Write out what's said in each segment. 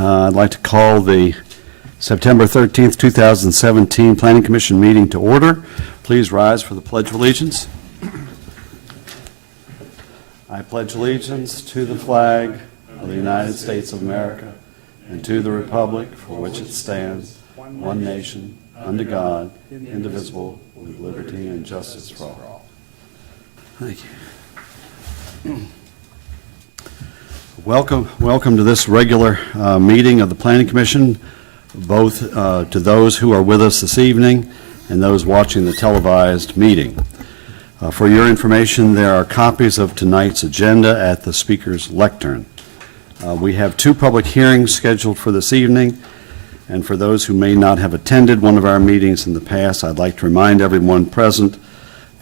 I'd like to call the September 13th, 2017 Planning Commission meeting to order. Please rise for the Pledge of Allegiance. I pledge allegiance to the flag of the United States of America and to the republic for which it stands, one nation, under God, indivisible, with liberty and justice for all. Thank you. Welcome to this regular meeting of the Planning Commission, both to those who are with us this evening and those watching the televised meeting. For your information, there are copies of tonight's agenda at the speaker's lectern. We have two public hearings scheduled for this evening, and for those who may not have attended one of our meetings in the past, I'd like to remind everyone present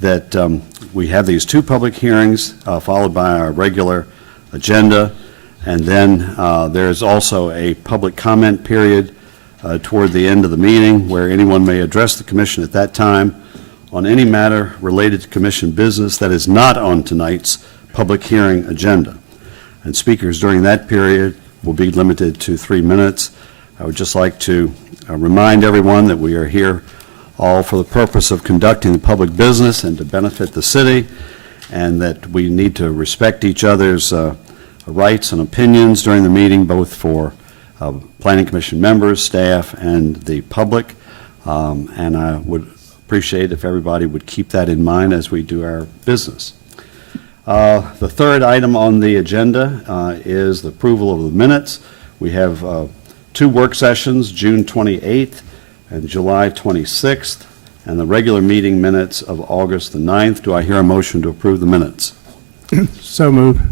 that we have these two public hearings followed by our regular agenda, and then there's also a public comment period toward the end of the meeting where anyone may address the Commission at that time on any matter related to Commission business that is not on tonight's public hearing agenda. And speakers during that period will be limited to 3 minutes. I would just like to remind everyone that we are here all for the purpose of conducting the public business and to benefit the city, and that we need to respect each other's rights and opinions during the meeting, both for Planning Commission members, staff, and the public. And I would appreciate if everybody would keep that in mind as we do our business. The third item on the agenda is the approval of the minutes. We have two work sessions, June 28th and July 26th, and the regular meeting minutes of August the 9th. Do I hear a motion to approve the minutes? So moved.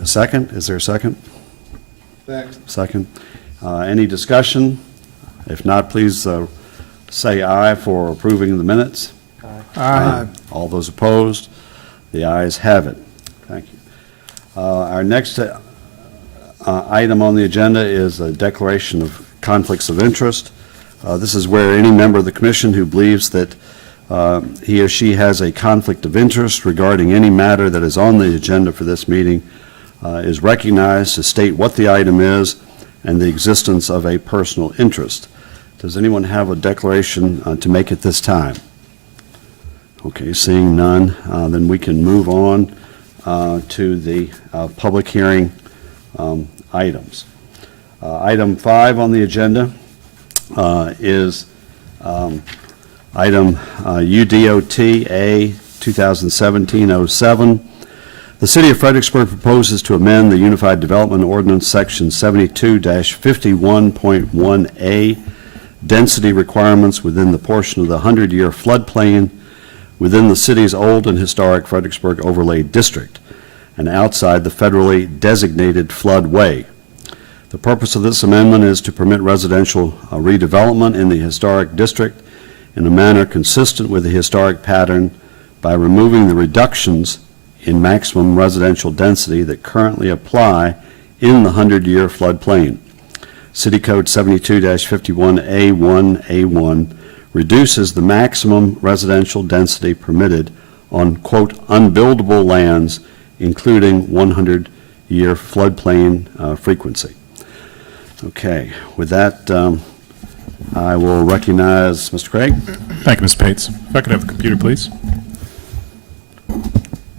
A second? Is there a second? Second. Second. Any discussion? If not, please say aye for approving the minutes. Aye. All those opposed? The ayes have it. Thank you. Our next item on the agenda is a declaration of conflicts of interest. This is where any member of the Commission who believes that he or she has a conflict of interest regarding any matter that is on the agenda for this meeting is recognized to state what the item is and the existence of a personal interest. Does anyone have a declaration to make at this time? Okay, seeing none, then we can move on to the public hearing items. Item 5 on the agenda is item UDOT A 2017-07. The City of Fredericksburg proposes to amend the Unified Development Ordinance Section 72-51.1A density requirements within the portion of the 100-year floodplain within the city's old and historic Fredericksburg Overlay District and outside the federally designated floodway. The purpose of this amendment is to permit residential redevelopment in the historic district in a manner consistent with the historic pattern by removing the reductions in maximum residential density that currently apply in the 100-year floodplain. City Code 72-51A1A1 reduces the maximum residential density permitted on, quote, unbuildable lands, including 100-year floodplain frequency. Okay, with that, I will recognize Mr. Craig. Thank you, Mr. Pates. If I could have the computer, please.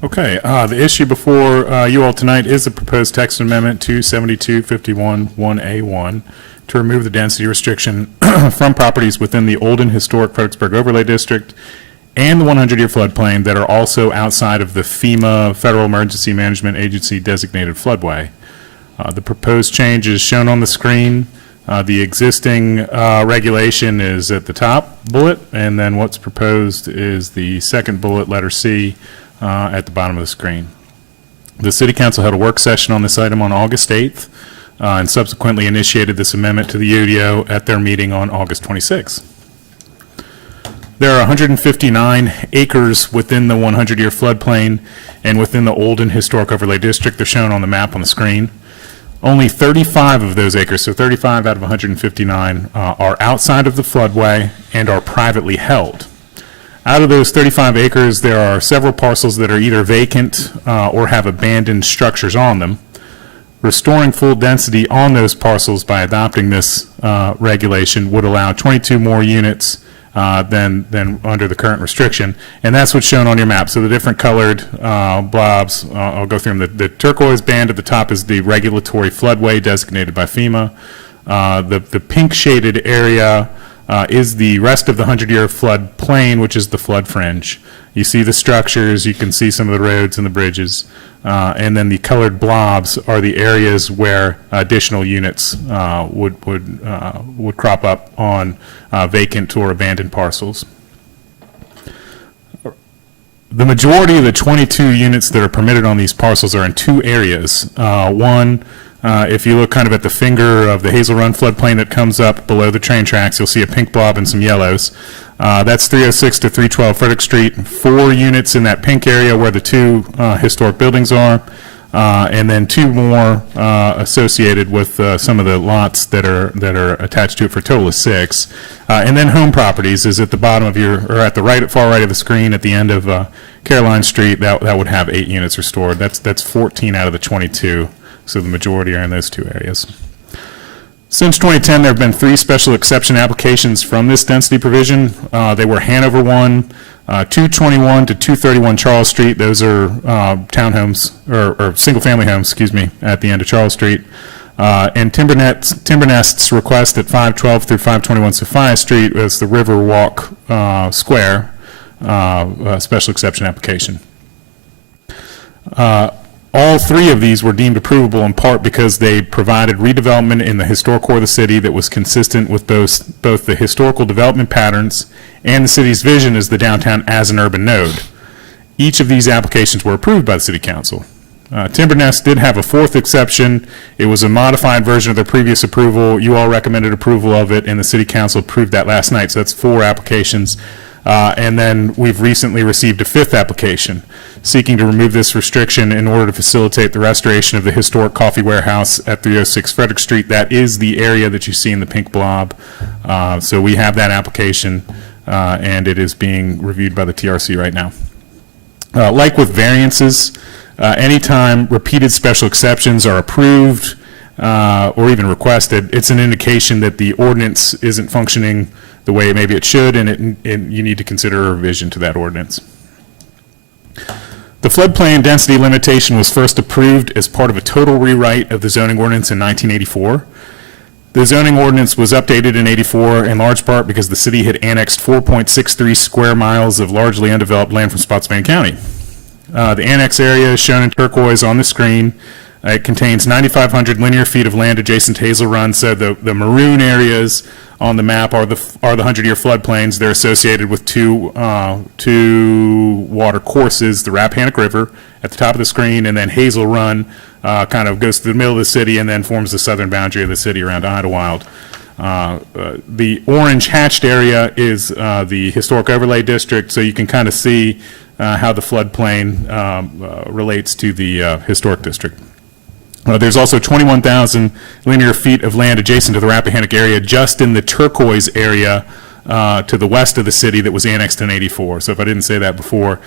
Okay, the issue before you all tonight is the proposed text amendment to 72-51-1A1 to remove the density restriction from properties within the old and historic Fredericksburg Overlay District and the 100-year floodplain that are also outside of the FEMA Federal Emergency Management Agency designated floodway. The proposed change is shown on the screen. The existing regulation is at the top bullet, and then what's proposed is the second bullet, letter C, at the bottom of the screen. The City Council held a work session on this item on August 8th and subsequently initiated this amendment to the UDO at their meeting on August 26th. There are 159 acres within the 100-year floodplain and within the old and historic overlay district. They're shown on the map on the screen. Only 35 of those acres, so 35 out of 159, are outside of the floodway and are privately held. Out of those 35 acres, there are several parcels that are either vacant or have abandoned structures on them. restoring full density on those parcels by adopting this regulation would allow 22 more units than under the current restriction, and that's what's shown on your map. So the different colored blobs, I'll go through them. The turquoise band at the top is the regulatory floodway designated by FEMA. The pink shaded area is the rest of the 100-year flood plain, which is the flood fringe. You see the structures, you can see some of the roads and the bridges, and then the colored blobs are the areas where additional units would crop up on vacant or abandoned parcels. The majority of the 22 units that are permitted on these parcels are in two areas. One, if you look kind of at the finger of the Hazel Run floodplain that comes up below the train tracks, you'll see a pink blob and some yellows. That's 306 to 312 Frederick Street. 4 units in that pink area where the 2 historic buildings are, and then 2 more associated with some of the lots that are attached to it for a total of 6. And then home properties is at the bottom of or at the far right of the screen at the end of Caroline Street. That would have 8 units restored. That's 14 out of the 22. So the majority are in those 2 areas. Since 2010, there have been 3 special exception applications from this density provision. They were Hanover 1, 221 to 231 Charles Street. Those are townhomes, or single-family homes, excuse me, at the end of Charles Street. And Timber Nest's request at 512 through 521 Sophia Street was the Riverwalk Square special exception application. All 3 of these were deemed approvable in part because they provided redevelopment in the historic core of the city that was consistent with both the historical development patterns and the city's vision as the downtown as an urban node. Each of these applications were approved by the City Council. Timber Nest did have a 4th exception. It was a modified version of their previous approval. You all recommended approval of it, and the City Council approved that last night, so that's 4 applications. And then we've recently received a 5th application seeking to remove this restriction in order to facilitate the restoration of the historic coffee warehouse at 306 Frederick Street. That is the area that you see in the pink blob. So we have that application, and it is being reviewed by the TRC right now. Like with variances, anytime repeated special exceptions are approved or even requested, it's an indication that the ordinance isn't functioning the way maybe it should, and you need to consider a revision to that ordinance. The floodplain density limitation was first approved as part of a total rewrite of the zoning ordinance in 1984. The zoning ordinance was updated in '84 in large part because the city had annexed 4.63 square miles of largely undeveloped land from Spotsylvania County. The annex area is shown in turquoise on the screen. It contains 9,500 linear feet of land adjacent to Hazel Run, so the maroon areas on the map are the 100-year floodplains. They're associated with two water courses, the Rappahannock River at the top of the screen, and then Hazel Run kind of goes to the middle of the city and then forms the southern boundary of the city around Idlewild. The orange hatched area is the Historic Overlay District, so you can kind of see how the floodplain relates to the Historic District. There's also 21,000 linear feet of land adjacent to the Rappahannock area just in the turquoise area to the west of the city that was annexed in '84. So if I didn't say that before,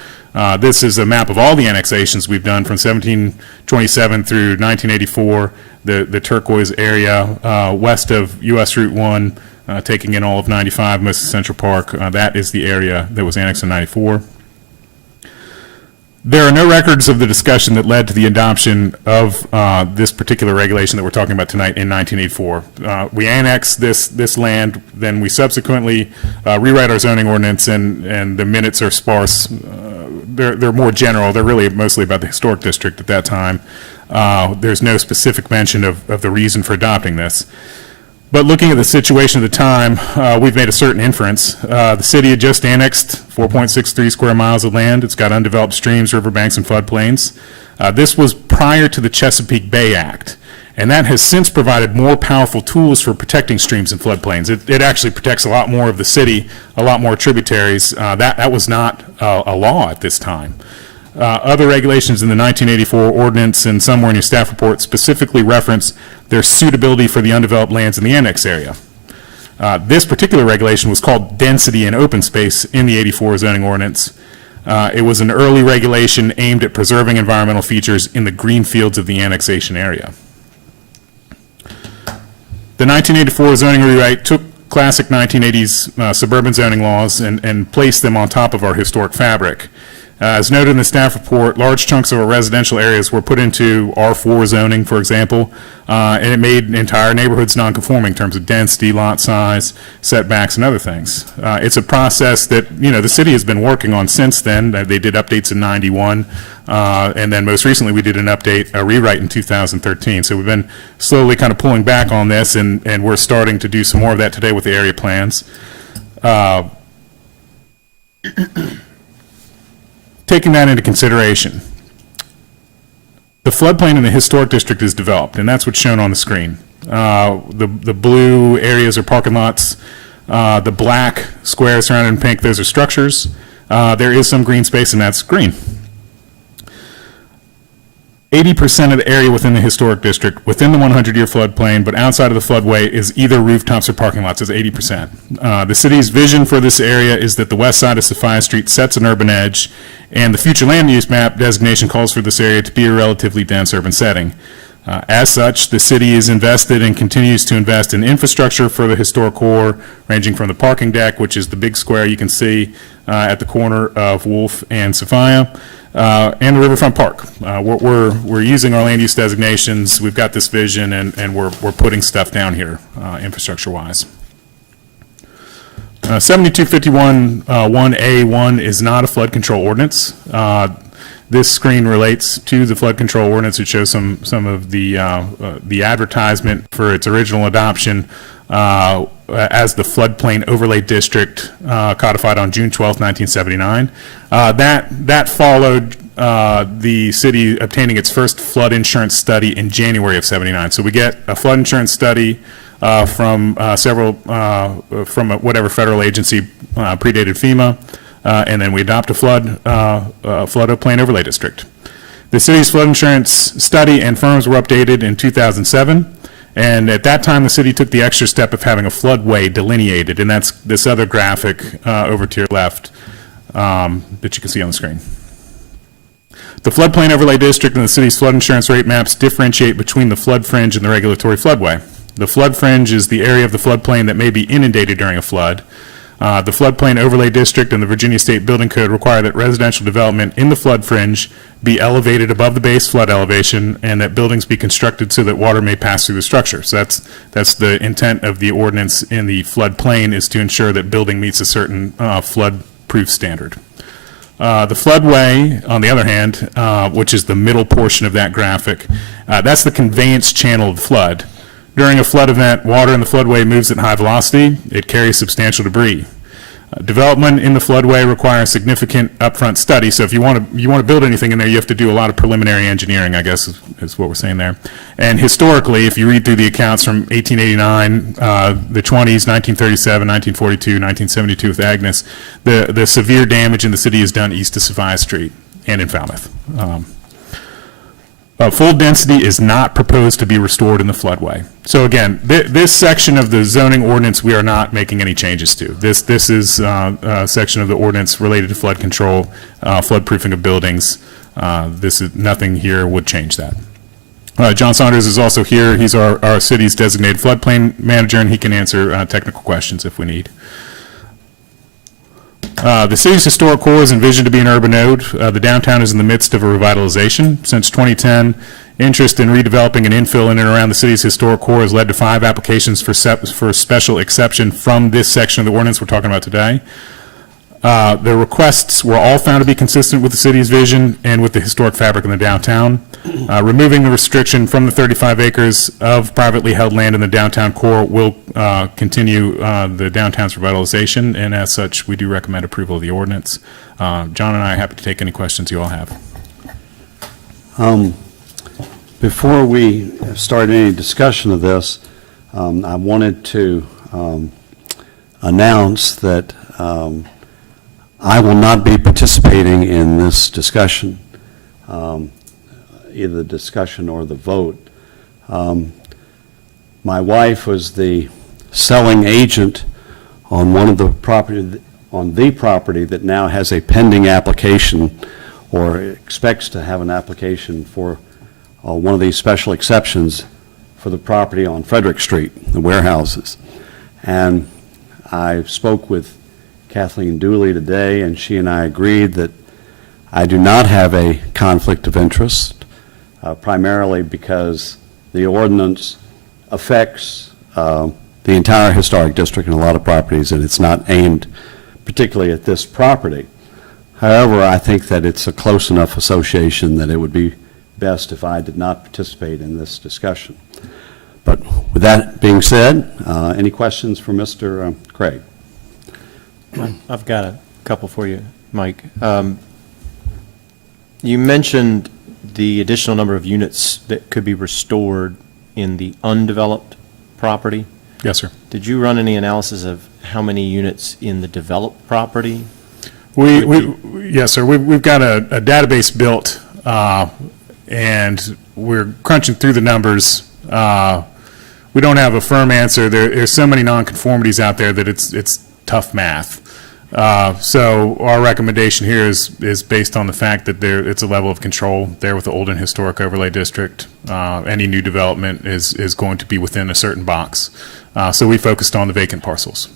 this is a map of all the annexations we've done from 1727 through 1984, the turquoise area west of US Route 1, taking in all of 95, most of Central Park. That is the area that was annexed in '94. There are no records of the discussion that led to the adoption of this particular regulation that we're talking about tonight in 1984. We annexed this land, then we subsequently rewrite our zoning ordinance, and the minutes are sparse. They're more general. They're really mostly about the historic district at that time. There's no specific mention of the reason for adopting this. But looking at the situation at the time, we've made a certain inference. The city had just annexed 4.63 square miles of land. It's got undeveloped streams, riverbanks, and floodplains. This was prior to the Chesapeake Bay Act, and that has since provided more powerful tools for protecting streams and floodplains. It actually protects a lot more of the city, a lot more tributaries. That was not a law at this time. Other regulations in the 1984 ordinance and somewhere in your staff report specifically reference their suitability for the undeveloped lands in the annex area. This particular regulation was called density and open space in the '84 zoning ordinance. It was an early regulation aimed at preserving environmental features in the green fields of the annexation area. The 1984 zoning rewrite took classic 1980s suburban zoning laws and placed them on top of our historic fabric. As noted in the staff report, large chunks of our residential areas were put into R4 zoning, for example, and it made entire neighborhoods non-conforming in terms of density, lot size, setbacks, and other things. It's a process that, the city has been working on since then. They did updates in 91, and then most recently we did a rewrite in 2013. So we've been slowly kind of pulling back on this, and we're starting to do some more of that today with the area plans. Taking that into consideration, the floodplain in the historic district is developed, and that's what's shown on the screen. The blue areas are parking lots. The black squares surrounded in pink, those are structures. There is some green space, and that's green. 80% of the area within the historic district, within the 100-year floodplain, but outside of the floodway, is either rooftops or parking lots, is 80%. The city's vision for this area is that the west side of Sophia Street sets an urban edge, and the future land use map designation calls for this area to be a relatively dense urban setting. As such, the city is invested and continues to invest in infrastructure for the historic core, ranging from the parking deck, which is the big square you can see at the corner of Wolf and Sophia, and the Riverfront Park. We're using our land use designations. We've got this vision, and we're putting stuff down here, infrastructure-wise. 7251 1A1 is not a flood control ordinance. This screen relates to the flood control ordinance. It shows some of the advertisement for its original adoption as the floodplain overlay district codified on June 12, 1979. That followed the city obtaining its first flood insurance study in January of 79. So we get a flood insurance study from whatever federal agency predated FEMA, and then we adopt a floodplain overlay district. The city's flood insurance study and firms were updated in 2007. And at that time, the city took the extra step of having a floodway delineated, and that's this other graphic over to your left that you can see on the screen. The floodplain overlay district and the city's flood insurance rate maps differentiate between the flood fringe and the regulatory floodway. The flood fringe is the area of the floodplain that may be inundated during a flood. The floodplain overlay district and the Virginia State Building Code require that residential development in the flood fringe be elevated above the base flood elevation, and that buildings be constructed so that water may pass through the structure. So that's the intent of the ordinance in the floodplain, is to ensure that building meets a certain flood-proof standard. The floodway, on the other hand, which is the middle portion of that graphic, that's the conveyance channel of the flood. During a flood event, water in the floodway moves at high velocity. It carries substantial debris. Development in the floodway requires significant upfront study. So if you want to build anything in there, you have to do a lot of preliminary engineering, I guess is what we're saying there. And historically, if you read through the accounts from 1889, the 20s, 1937, 1942, 1972 with Agnes, the severe damage in the city is done east of Sophia Street and in Falmouth. Full density is not proposed to be restored in the floodway. So again, this section of the zoning ordinance we are not making any changes to. This is a section of the ordinance related to flood control, floodproofing of buildings. Nothing here would change that. John Saunders is also here. He's our city's designated floodplain manager, and he can answer technical questions if we need. The city's historic core is envisioned to be an urban node. The downtown is in the midst of a revitalization. Since 2010, interest in redeveloping and infill in and around the city's historic core has led to 5 applications for special exception from this section of the ordinance we're talking about today. The requests were all found to be consistent with the city's vision and with the historic fabric in the downtown. Removing the restriction from the 35 acres of privately held land in the downtown core will continue the downtown's revitalization, and as such, we do recommend approval of the ordinance. John and I are happy to take any questions you all have. Before we start any discussion of this, I wanted to announce that I will not be participating in this discussion, either the discussion or the vote. My wife was the selling agent on the property that now has a pending application, or expects to have an application for one of these special exceptions for the property on Frederick Street, the warehouses. And I spoke with Kathleen Dooley today, and she and I agreed that I do not have a conflict of interest, primarily because the ordinance affects the entire historic district and a lot of properties, and it's not aimed particularly at this property. However, I think that it's a close enough association that it would be best if I did not participate in this discussion. But with that being said, any questions for Mr. Craig? I've got a couple for you, Mike. You mentioned the additional number of units that could be restored in the undeveloped property. Yes, sir. Did you run any analysis of how many units in the developed property? Yes, sir. We've got a database built, and we're crunching through the numbers. We don't have a firm answer. There's so many nonconformities out there that it's tough math. So our recommendation here is based on the fact that it's a level of control there with the Olden Historic Overlay District. Any new development is going to be within a certain box. So we focused on the vacant parcels.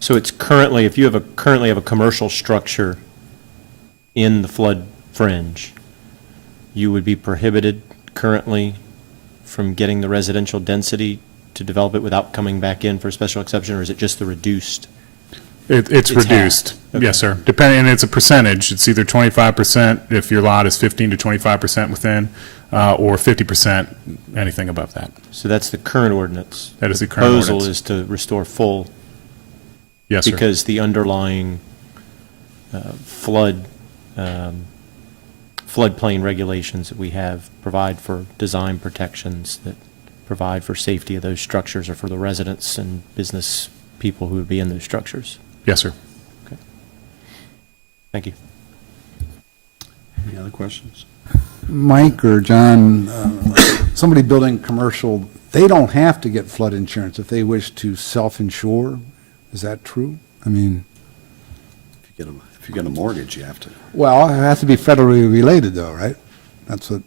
So it's currently, if you currently have a commercial structure in the flood fringe, you would be prohibited currently from getting the residential density to develop it without coming back in for a special exception, or is it just the reduced? It's reduced. half. Okay. Yes, sir. Depending, and it's a percentage. It's either 25% if your lot is 15 to 25% within, or 50%, anything above that. So that's the current ordinance. That is the current ordinance. Proposal is to restore full. Yes, sir. Because the underlying floodplain regulations that we have provide for design protections that provide for safety of those structures or for the residents and business people who would be in those structures. Yes, sir. Okay. Thank you. Any other questions? Mike or John, somebody building commercial, they don't have to get flood insurance if they wish to self-insure. Is that true? I mean, If you get a mortgage, you have to. well, it has to be federally related though, right? That's what,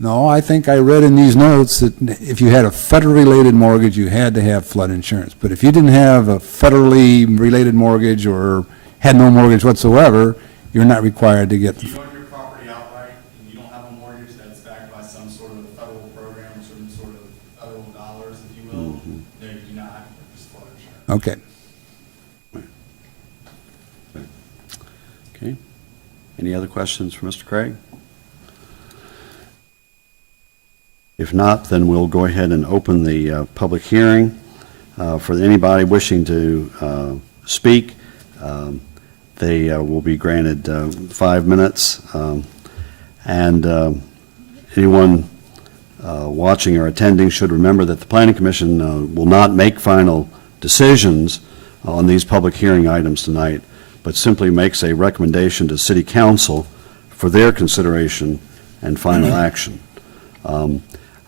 no, I think I read in these notes that if you had a federally related mortgage, you had to have flood insurance. But if you didn't have a federally related mortgage or had no mortgage whatsoever, you're not required to get. If you own your property outright and you don't have a mortgage that's backed by some sort of federal program, some sort of federal dollars, if you will, then you do not have to purchase flood insurance. Okay. Okay. Any other questions for Mr. Craig? If not, then we'll go ahead and open the public hearing for anybody wishing to speak. They will be granted 5 minutes. And anyone watching or attending should remember that the Planning Commission will not make final decisions on these public hearing items tonight, but simply makes a recommendation to City Council for their consideration and final action.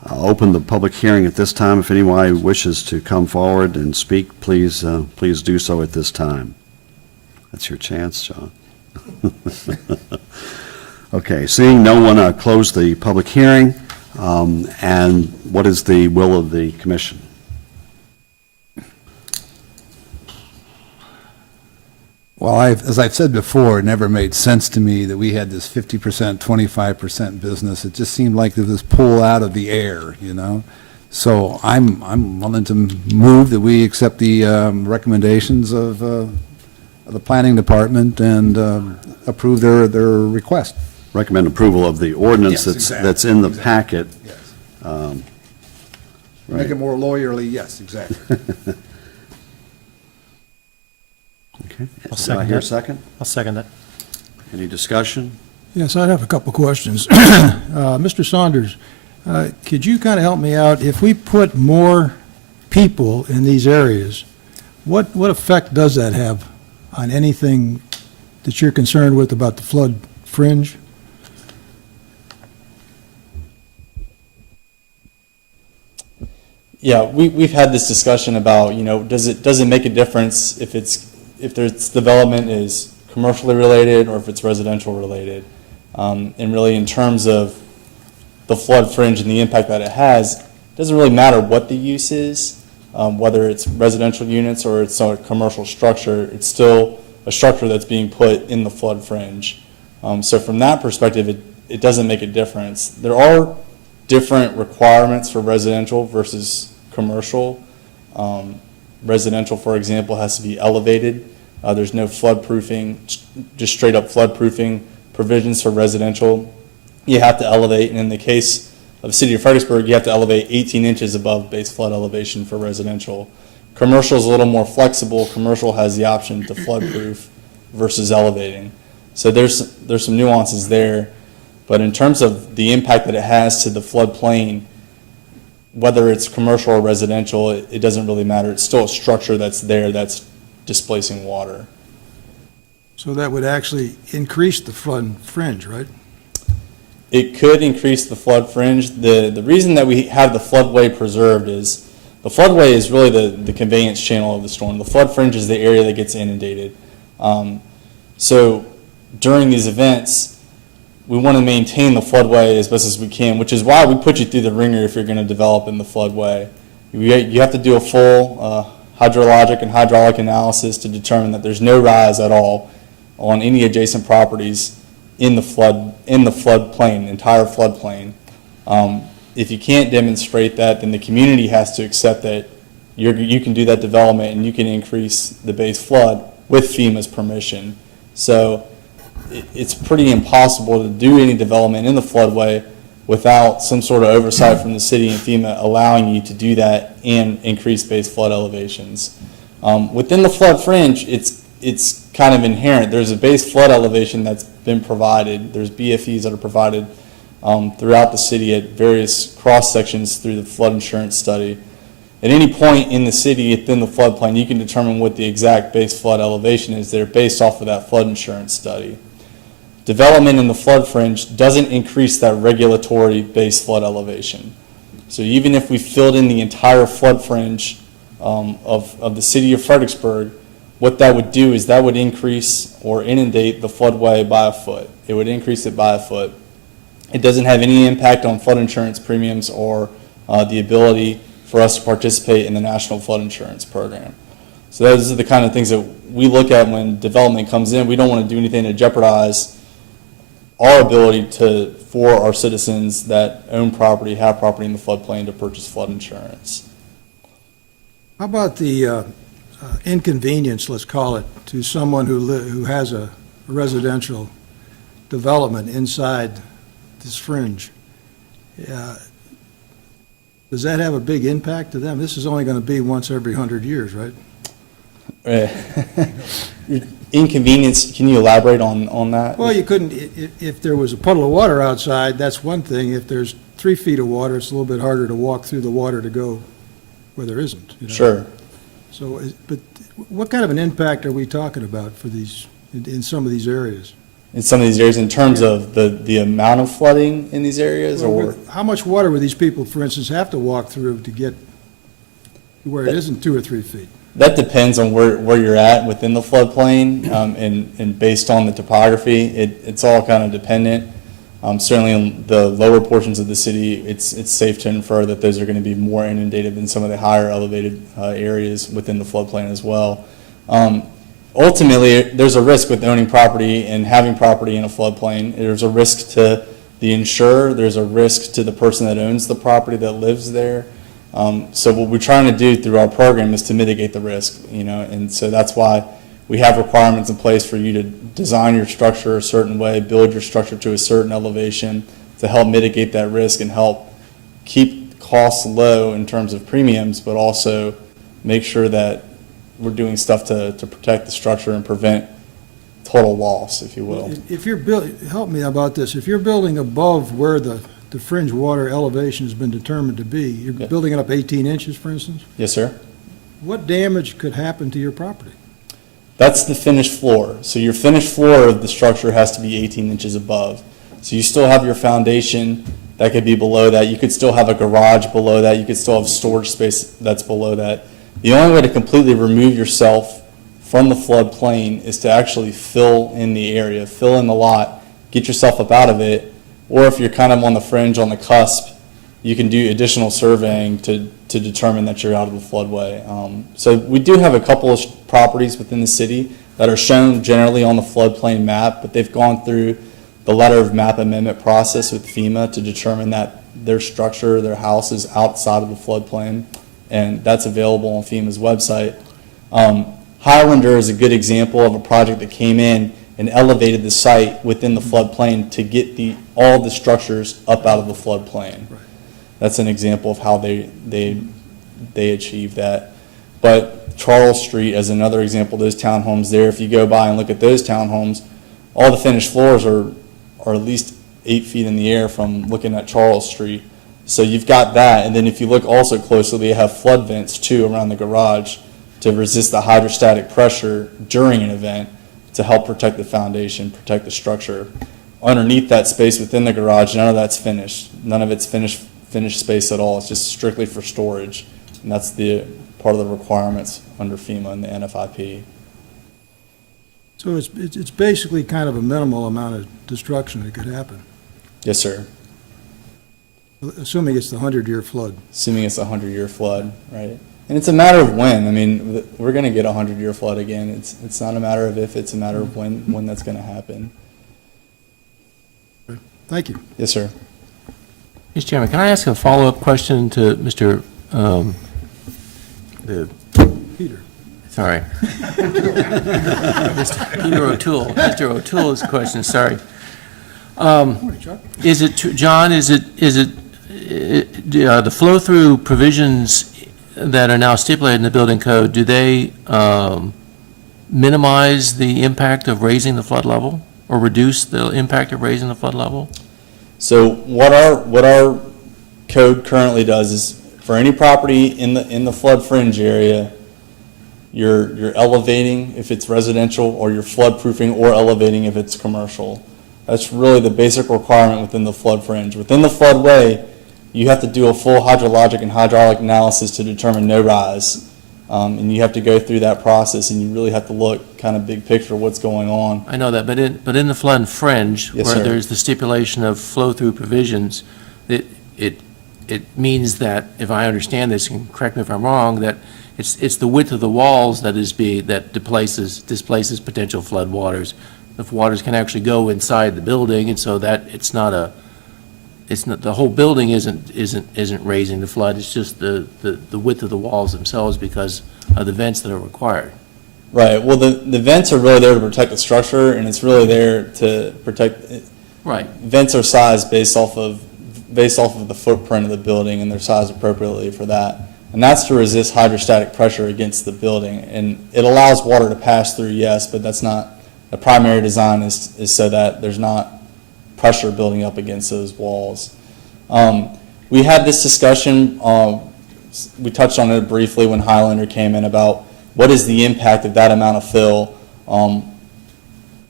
I'll open the public hearing at this time. If anyone wishes to come forward and speak, please do so at this time. That's your chance, John. Okay, seeing no one, close the public hearing. And what is the will of the commission? Well, as I've said before, it never made sense to me that we had this 50%, 25% business. It just seemed like this pull out of the air, you know? So I'm willing to move that we accept the recommendations of the planning department and approve their request. Recommend approval of the ordinance Yes, exactly. that's in the packet. Yes. Right. Make it more lawyerly, yes, exactly. Okay. I'll Do I second hear a that. second? I'll second that. Any discussion? Yes, I'd have a couple questions. Mr. Saunders, could you kind of help me out? If we put more people in these areas, what effect does that have on anything that you're concerned with about the flood fringe? Yeah, we've had this discussion about, does it make a difference if its development is commercially related or if it's residential related? And really in terms of the flood fringe and the impact that it has, it doesn't really matter what the use is, whether it's residential units or it's a commercial structure, it's still a structure that's being put in the flood fringe. So from that perspective, it doesn't make a difference. There are different requirements for residential versus commercial. Residential, for example, has to be elevated. There's no floodproofing, just straight up floodproofing provisions for residential. You have to elevate, and in the case of the city of Fredericksburg, you have to elevate 18 inches above base flood elevation for residential. Commercial is a little more flexible. Commercial has the option to floodproof versus elevating. So there's some nuances there. But in terms of the impact that it has to the floodplain, whether it's commercial or residential, it doesn't really matter. It's still a structure that's there that's displacing water. So that would actually increase the flood fringe, right? It could increase the flood fringe. The reason that we have the floodway preserved is the floodway is really the conveyance channel of the storm. The flood fringe is the area that gets inundated. So during these events, we want to maintain the floodway as best as we can, which is why we put you through the ringer if you're going to develop in the floodway. You have to do a full hydrologic and hydraulic analysis to determine that there's no rise at all on any adjacent properties in the floodplain, entire floodplain. If you can't demonstrate that, then the community has to accept that you can do that development and you can increase the base flood with FEMA's permission. So it's pretty impossible to do any development in the floodway without some sort of oversight from the city and FEMA allowing you to do that and increase base flood elevations. Within the flood fringe, it's kind of inherent. There's a base flood elevation that's been provided. There's BFEs that are provided throughout the city at various cross sections through the flood insurance study. At any point in the city within the floodplain, you can determine what the exact base flood elevation is there based off of that flood insurance study. Development in the flood fringe doesn't increase that regulatory base flood elevation. So even if we filled in the entire flood fringe of the city of Fredericksburg, what that would do is that would increase or inundate the floodway by a foot. It would increase it by a foot. It doesn't have any impact on flood insurance premiums or the ability for us to participate in the National Flood Insurance Program. So those are the kind of things that we look at when development comes in. We don't want to do anything to jeopardize our ability for our citizens that own property, have property in the floodplain to purchase flood insurance. How about the inconvenience, let's call it, to someone who has a residential development inside this fringe? Does that have a big impact to them? This is only going to be once every 100 years, right? Inconvenience, can you elaborate on that? Well, you couldn't, if there was a puddle of water outside, that's one thing. If there's 3 feet of water, it's a little bit harder to walk through the water to go where there isn't. You know? Sure. So, but what kind of an impact are we talking about for these, in some of these areas? In some of these areas, in terms of the amount of flooding in these areas, or How much water would these people, for instance, have to walk through to get where it isn't 2 or 3 feet? that depends on where you're at within the floodplain, and based on the topography, it's all kind of dependent. Certainly in the lower portions of the city, it's safe to infer that those are going to be more inundated than some of the higher elevated areas within the floodplain as well. Ultimately, there's a risk with owning property and having property in a floodplain. There's a risk to the insurer. There's a risk to the person that owns the property that lives there. So what we're trying to do through our program is to mitigate the risk, and so that's why we have requirements in place for you to design your structure a certain way, build your structure to a certain elevation to help mitigate that risk and help keep costs low in terms of premiums, but also make sure that we're doing stuff to protect the structure and prevent total loss, if you will. If you're help me about this. If you're building above where the fringe water elevation has been determined to be, you're building it up 18 inches, for instance? Yes, sir. What damage could happen to your property? That's the finished floor. So your finished floor of the structure has to be 18 inches above. So you still have your foundation that could be below that. You could still have a garage below that. You could still have storage space that's below that. The only way to completely remove yourself from the floodplain is to actually fill in the area, fill in the lot, get yourself up out of it, or if you're kind of on the fringe, on the cusp, you can do additional surveying to determine that you're out of the floodway. So we do have a couple of properties within the city that are shown generally on the floodplain map, but they've gone through the letter of map amendment process with FEMA to determine that their structure, their house is outside of the floodplain, and that's available on FEMA's website. Highlander is a good example of a project that came in and elevated the site within the floodplain to get all the structures up out of the floodplain. Right. That's an example of how they achieved that. But Charles Street as another example, those townhomes there, if you go by and look at those townhomes, all the finished floors are at least 8 feet in the air from looking at Charles Street. So you've got that, and then if you look also closely, they have flood vents too around the garage to resist the hydrostatic pressure during an event to help protect the foundation, protect the structure. Underneath that space within the garage, none of that's finished. None of it's finished space at all. It's just strictly for storage, and that's the part of the requirements under FEMA and the NFIP. So it's basically kind of a minimal amount of destruction that could happen, Yes, sir. assuming it's the 100-year flood. Assuming it's a 100-year flood, right? And it's a matter of when. I mean, we're going to get a 100-year flood again. It's not a matter of if, it's a matter of when that's going to happen. Thank you. Yes, sir. Mr. Chairman, can I ask a follow-up question to Mr. Peter. Sorry. Mr. Peter O'Toole. Mr. O'Toole's question, sorry. Morning, Chuck. Is it, John, is it the flow-through provisions that are now stipulated in the building code, do they minimize the impact of raising the flood level or reduce the impact of raising the flood level? So what our code currently does is for any property in the flood fringe area, you're elevating if it's residential, or you're floodproofing or elevating if it's commercial. That's really the basic requirement within the flood fringe. Within the floodway, you have to do a full hydrologic and hydraulic analysis to determine no rise. And you have to go through that process, and you really have to look kind of big picture what's going on. I know that, but in the flood and fringe, Yes, where sir. there's the stipulation of flow-through provisions, it means that, if I understand this, and correct me if I'm wrong, that it's the width of the walls that displaces potential flood waters. The waters can actually go inside the building, and so that it's not the whole building isn't raising the flood. It's just the width of the walls themselves because of the vents that are required. Right. Well, the vents are really there to protect the structure, and it's really there to protect. Right. Vents are sized based off of the footprint of the building, and they're sized appropriately for that. And that's to resist hydrostatic pressure against the building. And it allows water to pass through, yes, but that's not the primary design. Is so that there's not pressure building up against those walls. We had this discussion, we touched on it briefly when Highlander came in, about what is the impact of that amount of fill on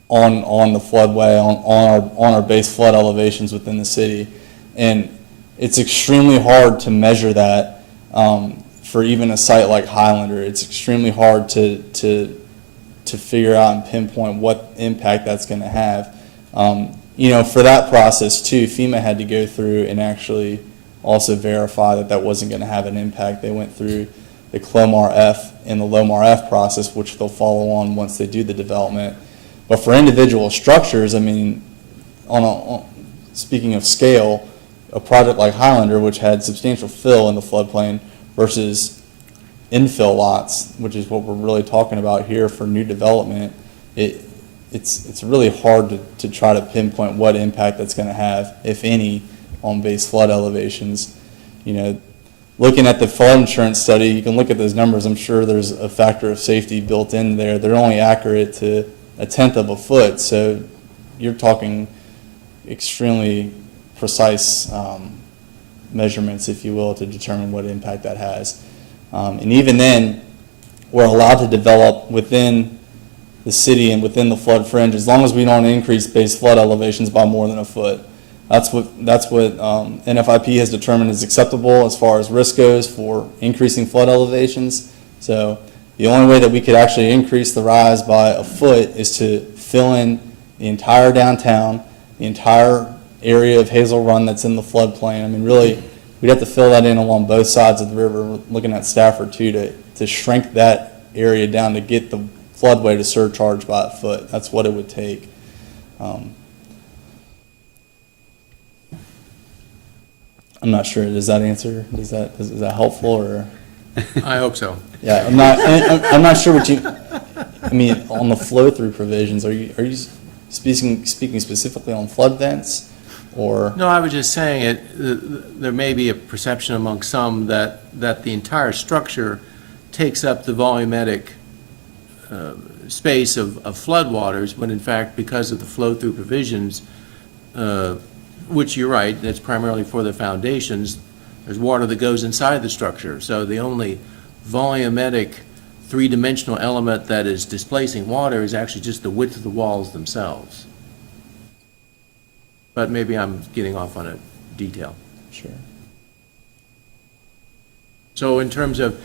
the floodway, on our base flood elevations within the city. And it's extremely hard to measure that for even a site like Highlander. It's extremely hard to figure out and pinpoint what impact that's going to have. For that process too, FEMA had to go through and actually also verify that wasn't going to have an impact. They went through the CLOMAR F and the LOMAR F process, which they'll follow on once they do the development. But for individual structures, I mean, speaking of scale, a project like Highlander, which had substantial fill in the floodplain, versus infill lots, which is what we're really talking about here for new development, it's really hard to try to pinpoint what impact that's going to have, if any, on base flood elevations. Looking at the flood insurance study, you can look at those numbers. I'm sure there's a factor of safety built in there. They're only accurate to 1/10 of a foot, so you're talking extremely precise measurements, if you will, to determine what impact that has. And even then, we're allowed to develop within the city and within the flood fringe as long as we don't increase base flood elevations by more than a foot. That's what NFIP has determined is acceptable as far as risk goes for increasing flood elevations. So the only way that we could actually increase the rise by a foot is to fill in the entire downtown, the entire area of Hazel Run that's in the floodplain. I mean, really, we'd have to fill that in along both sides of the river. We're looking at Stafford too, to shrink that area down to get the floodway to surcharge by a foot. That's what it would take. I'm not sure. Does that answer? Is that helpful or? I hope so. Yeah, I'm not sure what you. I mean, on the flow through provisions, are you speaking specifically on flood vents, or? No, I was just saying there may be a perception among some that the entire structure takes up the volumetric space of floodwaters, when in fact, because of the flow-through provisions, which you're right, that's primarily for the foundations, there's water that goes inside the structure. So the only volumetric three-dimensional element that is displacing water is actually just the width of the walls themselves. But maybe I'm getting off on a detail. Sure. So in terms of,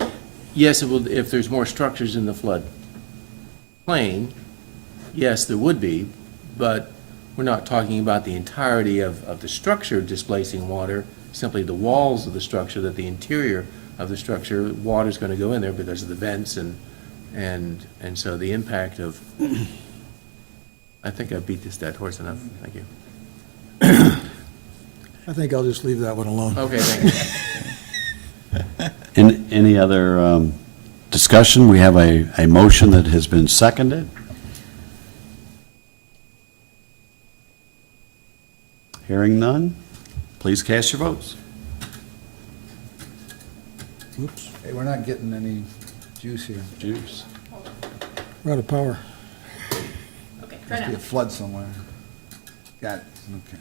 yes, it will, if there's more structures in the flood plain, yes, there would be, but we're not talking about the entirety of the structure displacing water, simply the walls of the structure, that the interior of the structure, water's going to go in there because of the vents and so the impact of, I think I beat this dead horse enough. Thank you. I think I'll just leave that one alone. Okay, thank you. Any other discussion? We have a motion that has been seconded. Hearing none, please cast your votes. Oops, Hey, we're not getting any juice here. Juice. we're out of power. Okay, try Must be now. a flood somewhere. Got it, okay.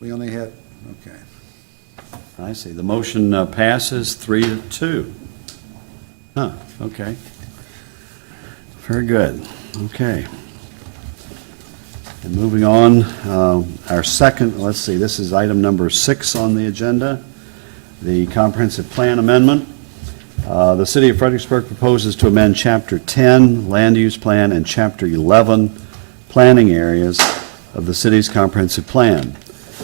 We only had, okay. I see. The motion passes 3-2. Huh, okay. Very good. Okay. And moving on, our second, let's see, this is item number 6 on the agenda, the comprehensive plan amendment. The City of Fredericksburg proposes to amend Chapter 10, Land Use Plan, and Chapter 11, Planning Areas of the city's comprehensive plan.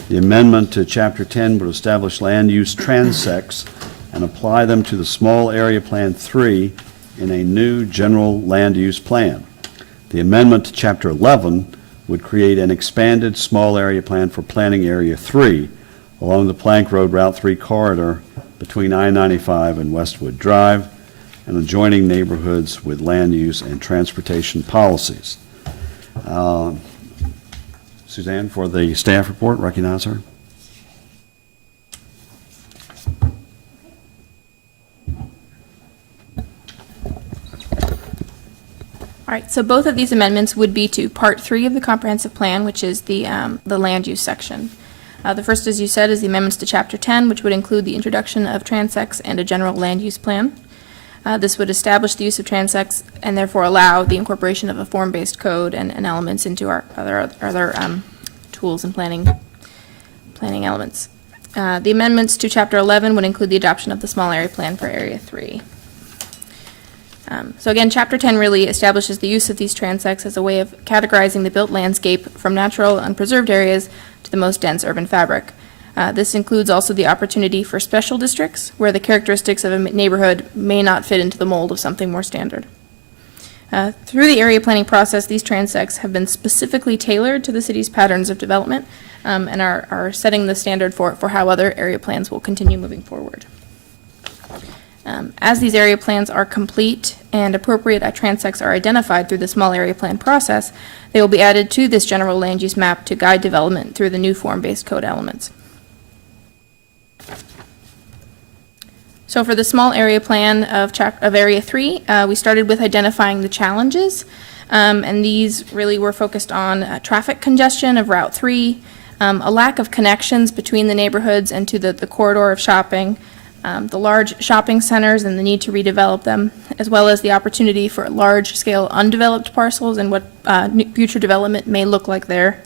The amendment to Chapter 10 would establish land use transects and apply them to the Small Area Plan 3 in a new general land use plan. The amendment to Chapter 11 would create an expanded small area plan for Planning Area 3 along the Plank Road Route 3 corridor between I-95 and Westwood Drive and adjoining neighborhoods with land use and transportation policies. Suzanne, for the staff report, recognize her. All right, so both of these amendments would be to Part 3 of the comprehensive plan, which is the land use section. The first, as you said, is the amendments to Chapter 10, which would include the introduction of transects and a general land use plan. This would establish the use of transects and therefore allow the incorporation of a form-based code and elements into our other tools and planning elements. The amendments to Chapter 11 would include the adoption of the small area plan for Area 3. So again, Chapter 10 really establishes the use of these transects as a way of categorizing the built landscape from natural and preserved areas to the most dense urban fabric. This includes also the opportunity for special districts, where the characteristics of a neighborhood may not fit into the mold of something more standard. Through the area planning process, these transects have been specifically tailored to the city's patterns of development and are setting the standard for how other area plans will continue moving forward. As these area plans are complete and appropriate transects are identified through the small area plan process, they will be added to this general land use map to guide development through the new form-based code elements. So for the small area plan of Area 3, we started with identifying the challenges, and these really were focused on traffic congestion of Route 3, a lack of connections between the neighborhoods and to the corridor of shopping, the large shopping centers and the need to redevelop them, as well as the opportunity for large-scale undeveloped parcels and what future development may look like there.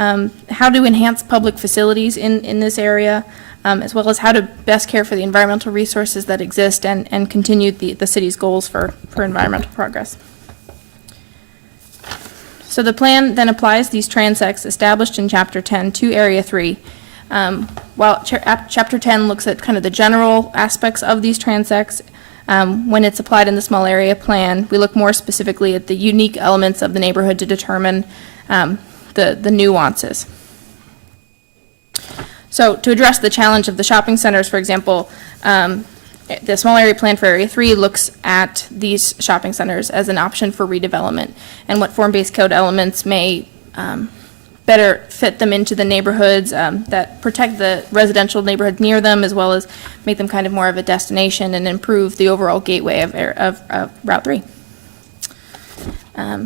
How to enhance public facilities in this area, as well as how to best care for the environmental resources that exist and continue the city's goals for environmental progress. So the plan then applies these transects established in Chapter 10 to Area 3. While Chapter 10 looks at kind of the general aspects of these transects, when it's applied in the small area plan, we look more specifically at the unique elements of the neighborhood to determine the nuances. So to address the challenge of the shopping centers, for example, the small area plan for Area 3 looks at these shopping centers as an option for redevelopment, and what form-based code elements may better fit them into the neighborhoods that protect the residential neighborhoods near them, as well as make them kind of more of a destination and improve the overall gateway of Route 3.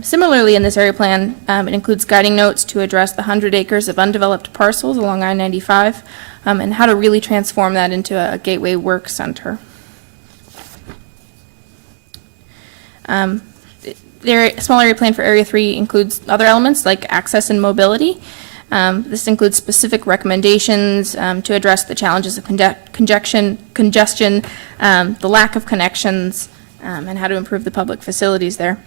Similarly, in this area plan, it includes guiding notes to address the 100 acres of undeveloped parcels along I-95 and how to really transform that into a gateway work center. The small area plan for Area 3 includes other elements like access and mobility. This includes specific recommendations to address the challenges of congestion, the lack of connections, and how to improve the public facilities there.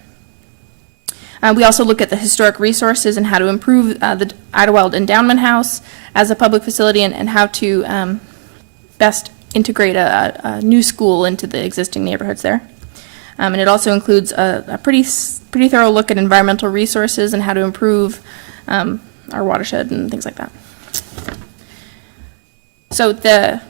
We also look at the historic resources and how to improve the Idlewild Endowment House as a public facility, and how to best integrate a new school into the existing neighborhoods there. And it also includes a pretty thorough look at environmental resources and how to improve our watershed and things like that. So the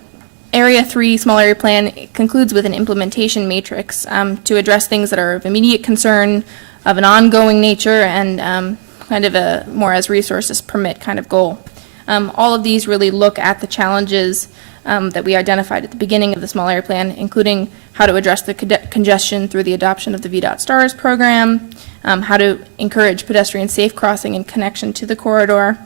Area 3 small area plan concludes with an implementation matrix to address things that are of immediate concern, of an ongoing nature, and kind of a more as resources permit kind of goal. All of these really look at the challenges that we identified at the beginning of the small area plan, including how to address the congestion through the adoption of the VDOT STARS program, how to encourage pedestrian safe crossing and connection to the corridor,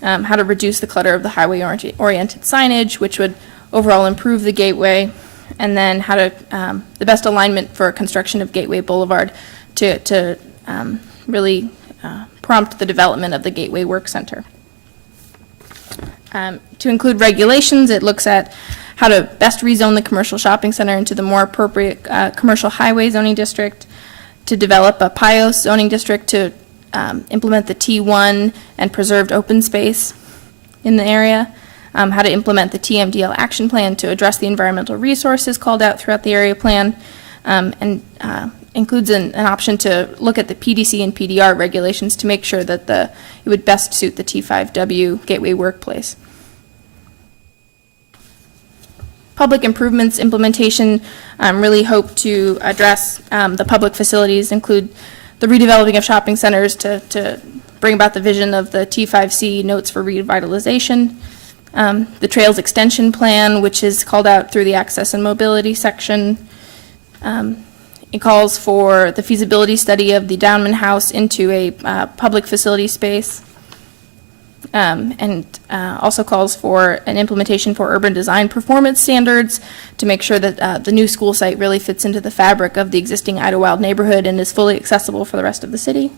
how to reduce the clutter of the highway-oriented signage, which would overall improve the gateway, and then how to, the best alignment for construction of Gateway Boulevard to really prompt the development of the Gateway Work Center. To include regulations, it looks at how to best rezone the commercial shopping center into the more appropriate commercial highway zoning district, to develop a PIOS zoning district to implement the T1 and preserved open space in the area, how to implement the TMDL action plan to address the environmental resources called out throughout the area plan, and includes an option to look at the PDC and PDR regulations to make sure that it would best suit the T5W gateway workplace. Public improvements implementation really hope to address the public facilities, include the redeveloping of shopping centers to bring about the vision of the T5C notes for revitalization, the trails extension plan, which is called out through the access and mobility section. It calls for the feasibility study of the Downman House into a public facility space, and also calls for an implementation for urban design performance standards to make sure that the new school site really fits into the fabric of the existing Idlewild neighborhood and is fully accessible for the rest of the city.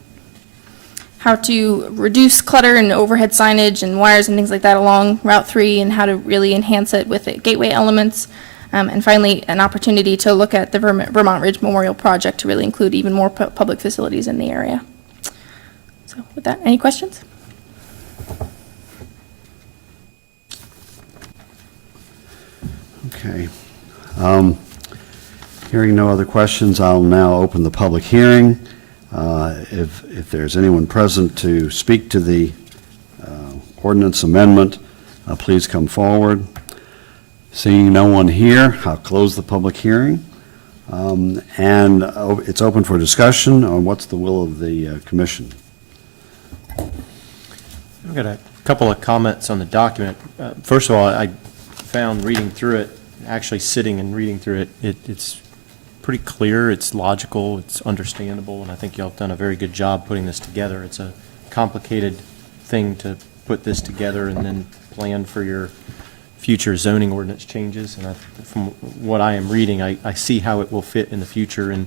How to reduce clutter and overhead signage and wires and things like that along Route 3, and how to really enhance it with gateway elements. And finally, an opportunity to look at the Vermont Ridge Memorial Project to really include even more public facilities in the area. So with that, any questions? Okay. Hearing no other questions, I'll now open the public hearing. If there's anyone present to speak to the ordinance amendment, please come forward. Seeing no one here, I'll close the public hearing. And it's open for discussion on what's the will of the commission. I've got a couple of comments on the document. First of all, I found reading through it, actually sitting and reading through it, it's pretty clear, it's logical, it's understandable, and I think y'all have done a very good job putting this together. It's a complicated thing to put this together and then plan for your future zoning ordinance changes, and from what I am reading, I see how it will fit in the future, and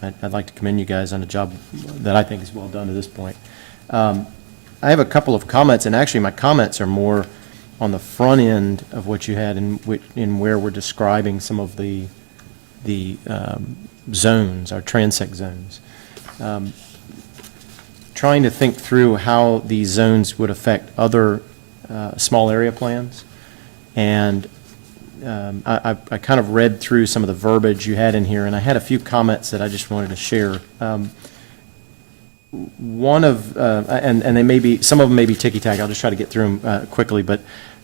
I'd like to commend you guys on a job that I think is well done to this point. I have a couple of comments, and actually my comments are more on the front end of what you had in where we're describing some of the zones, our transect zones. trying to think through how these zones would affect other small area plans. And I kind of read through some of the verbiage you had in here, and I had a few comments that I just wanted to share. One of, and they may be, some of them may be ticky-tack, I'll just try to get through them quickly, but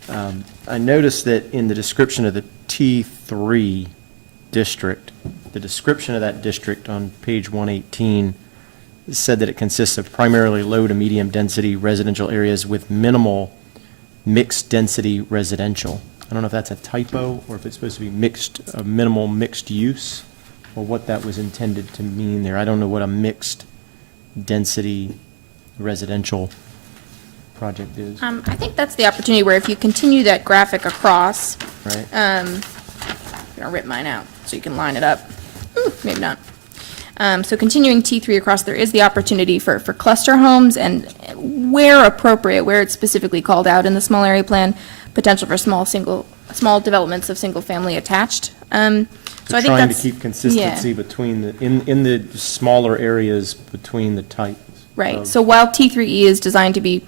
I noticed that in the description of the T3 district, the description of that district on page 118 said that it consists of primarily low to medium density residential areas with minimal mixed density residential. I don't know if that's a typo or if it's supposed to be minimal mixed use, or what that was intended to mean there. I don't know what a mixed density residential project is, I think that's the opportunity where if you continue that graphic across, right? I'm gonna rip mine out so you can line it up. Ooh, maybe not. So continuing T3 across, there is the opportunity for cluster homes, and where appropriate, where it's specifically called out in the small area plan, potential for small developments of single-family attached. So I think Trying to that's, keep consistency between the, in the smaller areas between the types. right. So while T3E is designed to be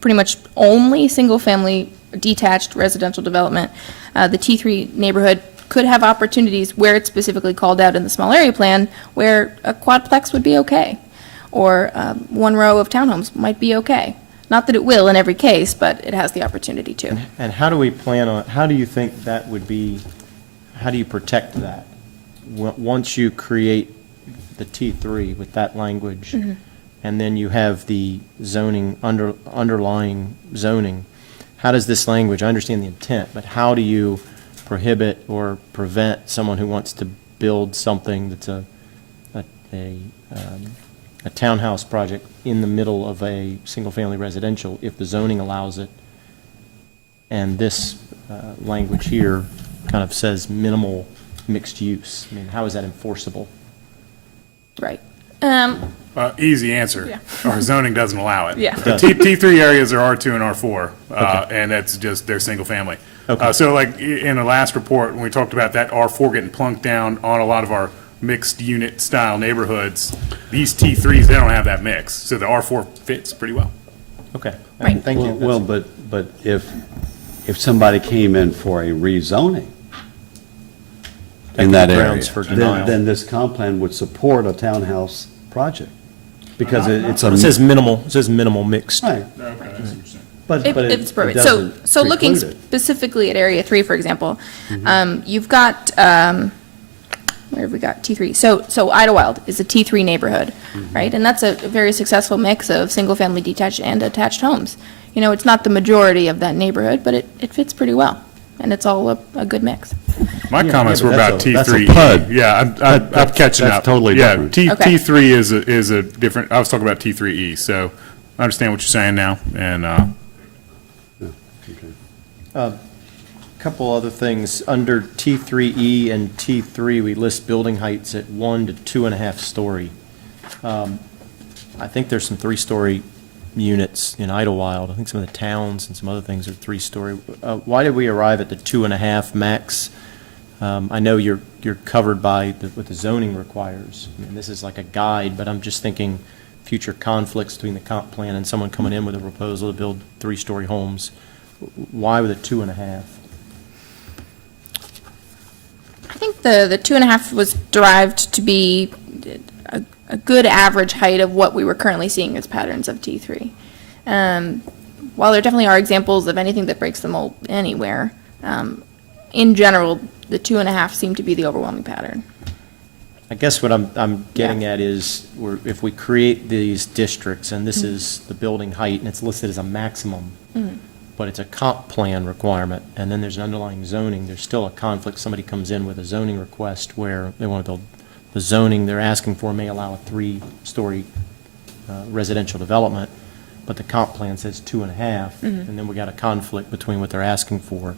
pretty much only single-family detached residential development, the T3 neighborhood could have opportunities where it's specifically called out in the small area plan, where a quadplex would be okay, or one row of townhomes might be okay. Not that it will in every case, but it has the opportunity to. And how do we plan on, how do you think that would be, how do you protect that? Once you create the T3 with that language, and then you have the zoning, underlying zoning, how does this language, I understand the intent, but how do you prohibit or prevent someone who wants to build something that's a townhouse project in the middle of a single-family residential if the zoning allows it, and this language here kind of says minimal mixed use? I mean, how is that enforceable? Right. Easy answer. Yeah. Our zoning doesn't allow it. Yeah. The T3 areas are R2 and R4, and that's just, they're single family. Okay. So like in the last report, when we talked about that R4 getting plunked down on a lot of our mixed unit style neighborhoods, these T3s, they don't have that mix. So the R4 fits pretty well. Okay. Right. Thank you. Well, but if somebody came in for a rezoning in that area, Grounds for denial. then this comp plan would support a townhouse project, because it's a. It says minimal mixed. Right, Okay. but If it it's appropriate. it So, doesn't so looking preclude it. specifically at Area 3, for example, you've got, where have we got? T3. So Idlewild is a T3 neighborhood, right? And that's a very successful mix of single-family detached and attached homes. You know, it's not the majority of that neighborhood, but it fits pretty well, and it's all a good mix. My comments but were that's about a- that's a T3. PUD. Yeah, I'm catching up. That's totally different. Yeah, Okay. T3 is a different, I was talking about T3E, so I understand what you're saying now, and, Couple other things. Under T3E and T3, we list building heights at 1 to 2.5 story. I think there's some 3-story units in Idlewild. I think some of the towns and some other things are 3-story. Why did we arrive at the 2.5 max? I know you're covered by what the zoning requires. I mean, this is like a guide, but I'm just thinking future conflicts between the comp plan and someone coming in with a proposal to build 3-story homes. Why with a 2.5? I think the 2.5 was derived to be a good average height of what we were currently seeing as patterns of T3. While there definitely are examples of anything that breaks the mold anywhere, in general, the 2.5 seem to be the overwhelming pattern. I guess what I'm getting at is, if we create these districts, and this is the building height, and it's listed as a maximum, but it's a comp plan requirement, and then there's an underlying zoning, there's still a conflict. Somebody comes in with a zoning request where they want to build, the zoning they're asking for may allow a 3-story residential development, but the comp plan says 2.5, and then we got a conflict between what they're asking for.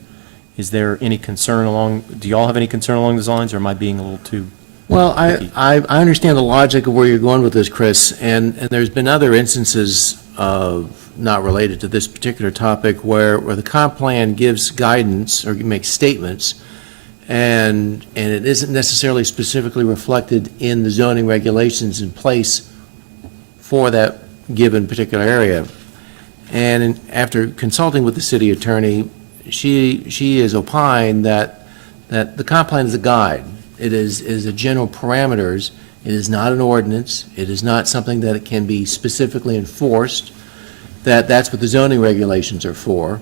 Is there any concern do y'all have any concern along those lines, or am I being a little too? Well, I understand the logic of where you're going with this, Chris, and there's been other instances of, not related to this particular topic, where the comp plan gives guidance or makes statements, and it isn't necessarily specifically reflected in the zoning regulations in place for that given particular area. And after consulting with the city attorney, she is opined that the comp plan is a guide. It is a general parameters. It is not an ordinance. It is not something that it can be specifically enforced. That's what the zoning regulations are for.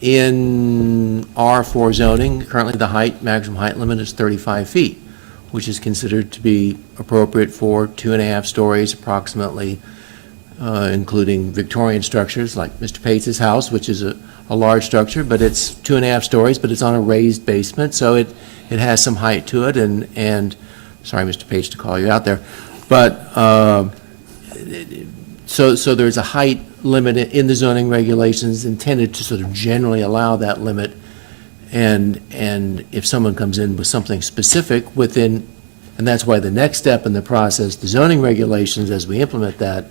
In R4 zoning, currently the maximum height limit is 35 feet, which is considered to be appropriate for 2.5 stories approximately, including Victorian structures like Mr. Pates's house, which is a large structure, but it's 2.5 stories, but it's on a raised basement, so it has some height to it, and sorry, Mr. Page, to call you out there, but so there's a height limit in the zoning regulations intended to sort of generally allow that limit, and if someone comes in with something specific within, and that's why the next step in the process, the zoning regulations, as we implement that,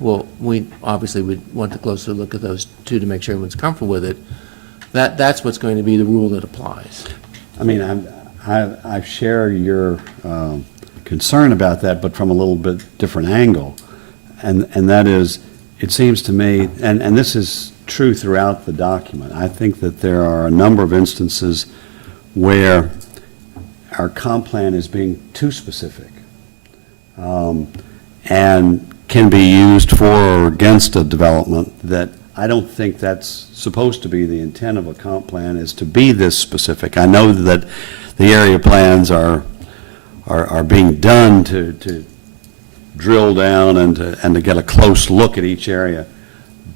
well, we obviously would want to closely look at those too to make sure everyone's comfortable with it. That's what's going to be the rule that applies. I mean, I share your concern about that, but from a little bit different angle. And that is, it seems to me, and this is true throughout the document, I think that there are a number of instances where our comp plan is being too specific and can be used for or against a development that I don't think that's supposed to be the intent of a comp plan, is to be this specific. I know that the area plans are being done to drill down and to get a close look at each area,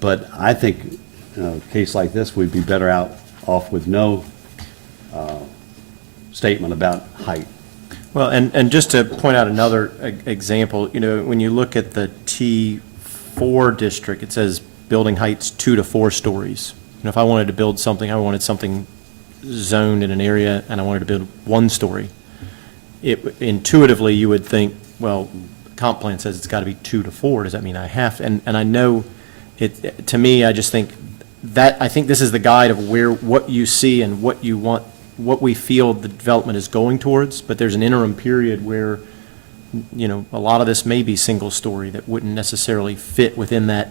but I think in a case like this, we'd be better off with no statement about height. Well, and just to point out another example, when you look at the T4 district, it says building heights 2 to 4 stories. If I wanted to build something, I wanted something zoned in an area, and I wanted to build 1 story. Intuitively, you would think, well, the comp plan says it's got to be 2 to 4. Does that mean I have to? And I know it. To me, I just think I think this is the guide of what you see and what you want, what we feel the development is going towards, but there's an interim period where, a lot of this may be single story that wouldn't necessarily fit within that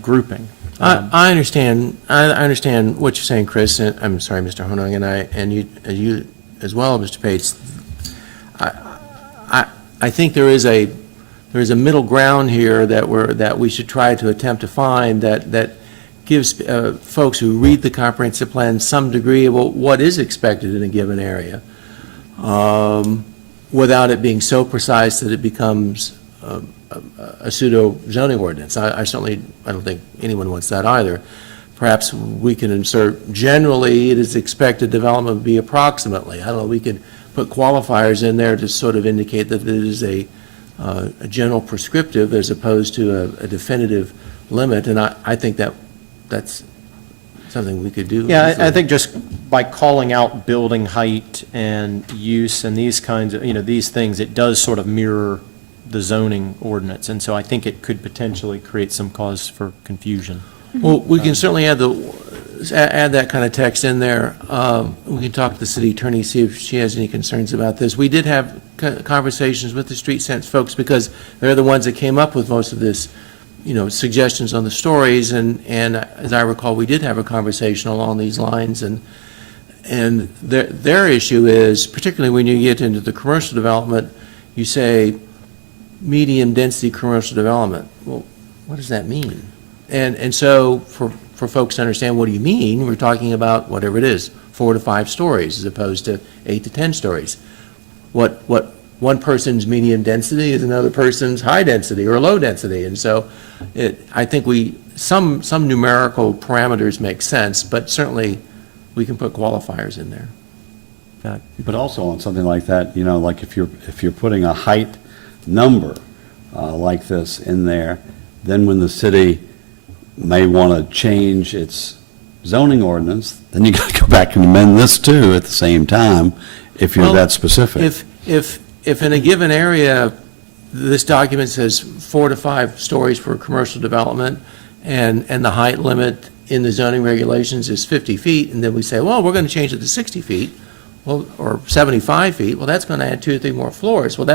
grouping. I understand. I understand what you're saying, Chris. And I'm sorry, Mr. Honig, and you as well, Mr. Pates. I think there is a middle ground here that we should try to attempt to find that gives folks who read the comprehensive plan some degree of what is expected in a given area, without it being so precise that it becomes a pseudo zoning ordinance. I don't think anyone wants that either. Perhaps we can insert generally it is expected development would be approximately. I don't know, we could put qualifiers in there to sort of indicate that it is a general prescriptive as opposed to a definitive limit, and I think that's something we could do. Yeah, I think just by calling out building height and use and these kinds of, these things, it does sort of mirror the zoning ordinance, and so I think it could potentially create some cause for confusion. Well, we can certainly add that kind of text in there. We can talk to the city attorney, see if she has any concerns about this. We did have conversations with the Street Sense folks because they're the ones that came up with most of this, suggestions on the stories, and as I recall, we did have a conversation along these lines, and their issue is, particularly when you get into the commercial development, you say medium density commercial development. Well, what does that mean? And so for folks to understand what do you mean, we're talking about whatever it is, 4 to 5 stories as opposed to 8 to 10 stories. What one person's medium density is another person's high density or low density, and so I think some numerical parameters make sense, but certainly we can put qualifiers in there. But also on something like that, like if you're putting a height number like this in there, then when the city may want to change its zoning ordinance, then you got to go back and amend this too at the same time if you're that specific. If in a given area, this document says 4 to 5 stories for commercial development, and the height limit in the zoning regulations is 50 feet, and then we say, well, we're going to change it to 60 feet, well, or 75 feet, well, that's going to add 2 or 3 more floors. Well,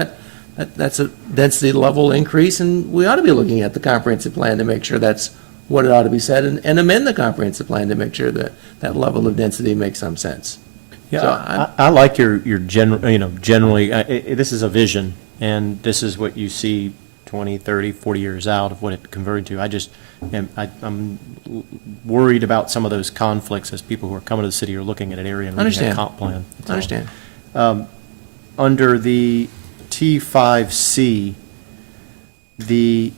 that's a density level increase, and we ought to be looking at the comprehensive plan to make sure that's what it ought to be said, and amend the comprehensive plan to make sure that that level of density makes some sense. So Yeah, I like your generally, this is a vision, and this is what you see 20, 30, 40 years out of what it converted to. I'm worried about some of those conflicts as people who are coming to the city are looking at an area and reading a Understand. comp plan. I understand. Under the T5C, the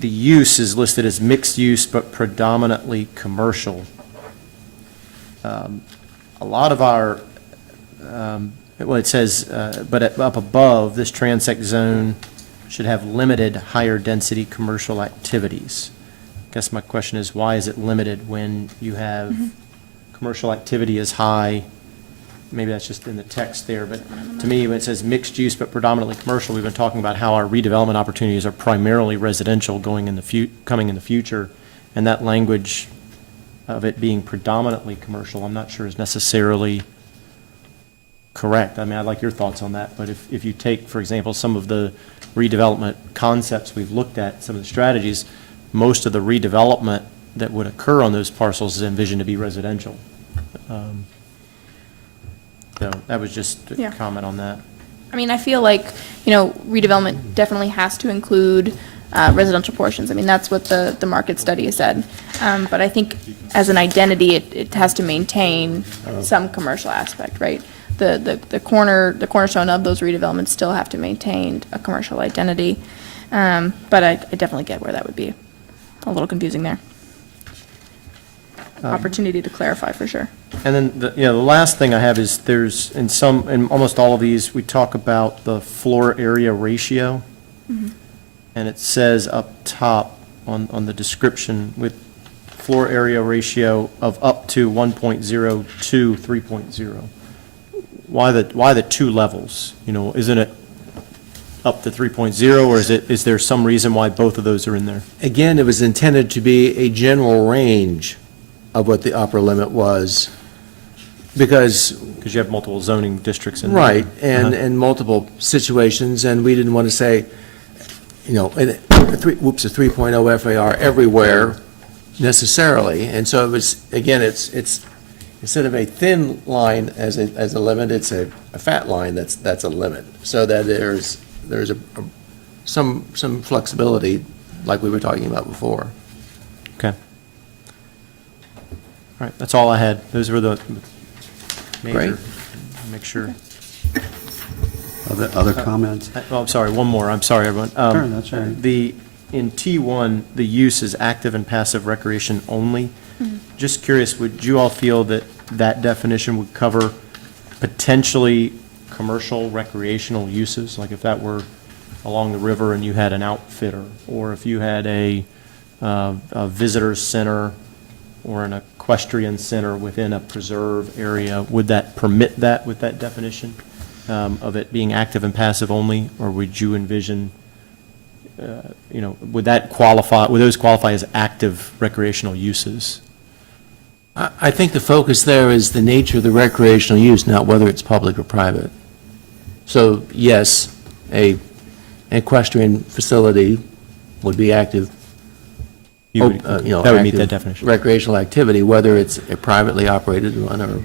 use is listed as mixed use but predominantly commercial. A lot of our, it says, but up above, this transect zone should have limited higher density commercial activities. I guess my question is, why is it limited when you have commercial activity is high? Maybe that's just in the text there, but to me, when it says mixed use but predominantly commercial, we've been talking about how our redevelopment opportunities are primarily residential coming in the future, and that language of it being predominantly commercial, I'm not sure is necessarily correct. I mean, I'd like your thoughts on that, but if you take, for example, some of the redevelopment concepts we've looked at, some of the strategies, most of the redevelopment that would occur on those parcels is envisioned to be residential. So that was just a Yeah. comment on that. I mean, I feel like, redevelopment definitely has to include residential portions. I mean, that's what the market study has said. But I think as an identity, it has to maintain some commercial aspect, right? The cornerstone of those redevelopments still have to maintain a commercial identity. But I definitely get where that would be a little confusing there. Opportunity to clarify for sure. And then, the last thing I have is there's, in almost all of these, we talk about the floor area ratio. And it says up top on the description with floor area ratio of up to 1.0 to 3.0. Why the two levels? Isn't it up to 3.0, or is there some reason why both of those are in there? Again, it was intended to be a general range of what the upper limit was, because Because you have multiple zoning districts in there. right, and multiple situations, and we didn't want to say, a 3.0 FAR everywhere necessarily, and so it was, again, it's instead of a thin line as a limit, it's a fat line that's a limit, so that there's some flexibility, like we were talking about before. Okay. All right, that's all I had. Those were the major. Great. Make sure. Other comments? I'm sorry, one more. I'm sorry, everyone. Sure, that's all right. In T1, the use is active and passive recreation only. Just curious, would you all feel that that definition would cover potentially commercial recreational uses? Like if that were along the river and you had an outfitter, or if you had a visitor's center or an equestrian center within a preserve area, would that permit that with that definition of it being active and passive only? Or would you envision, would those qualify as active recreational uses? I think the focus there is the nature of the recreational use, not whether it's public or private. So, yes, an equestrian facility would be active. That would meet active that definition. Recreational activity, whether it's a privately operated one or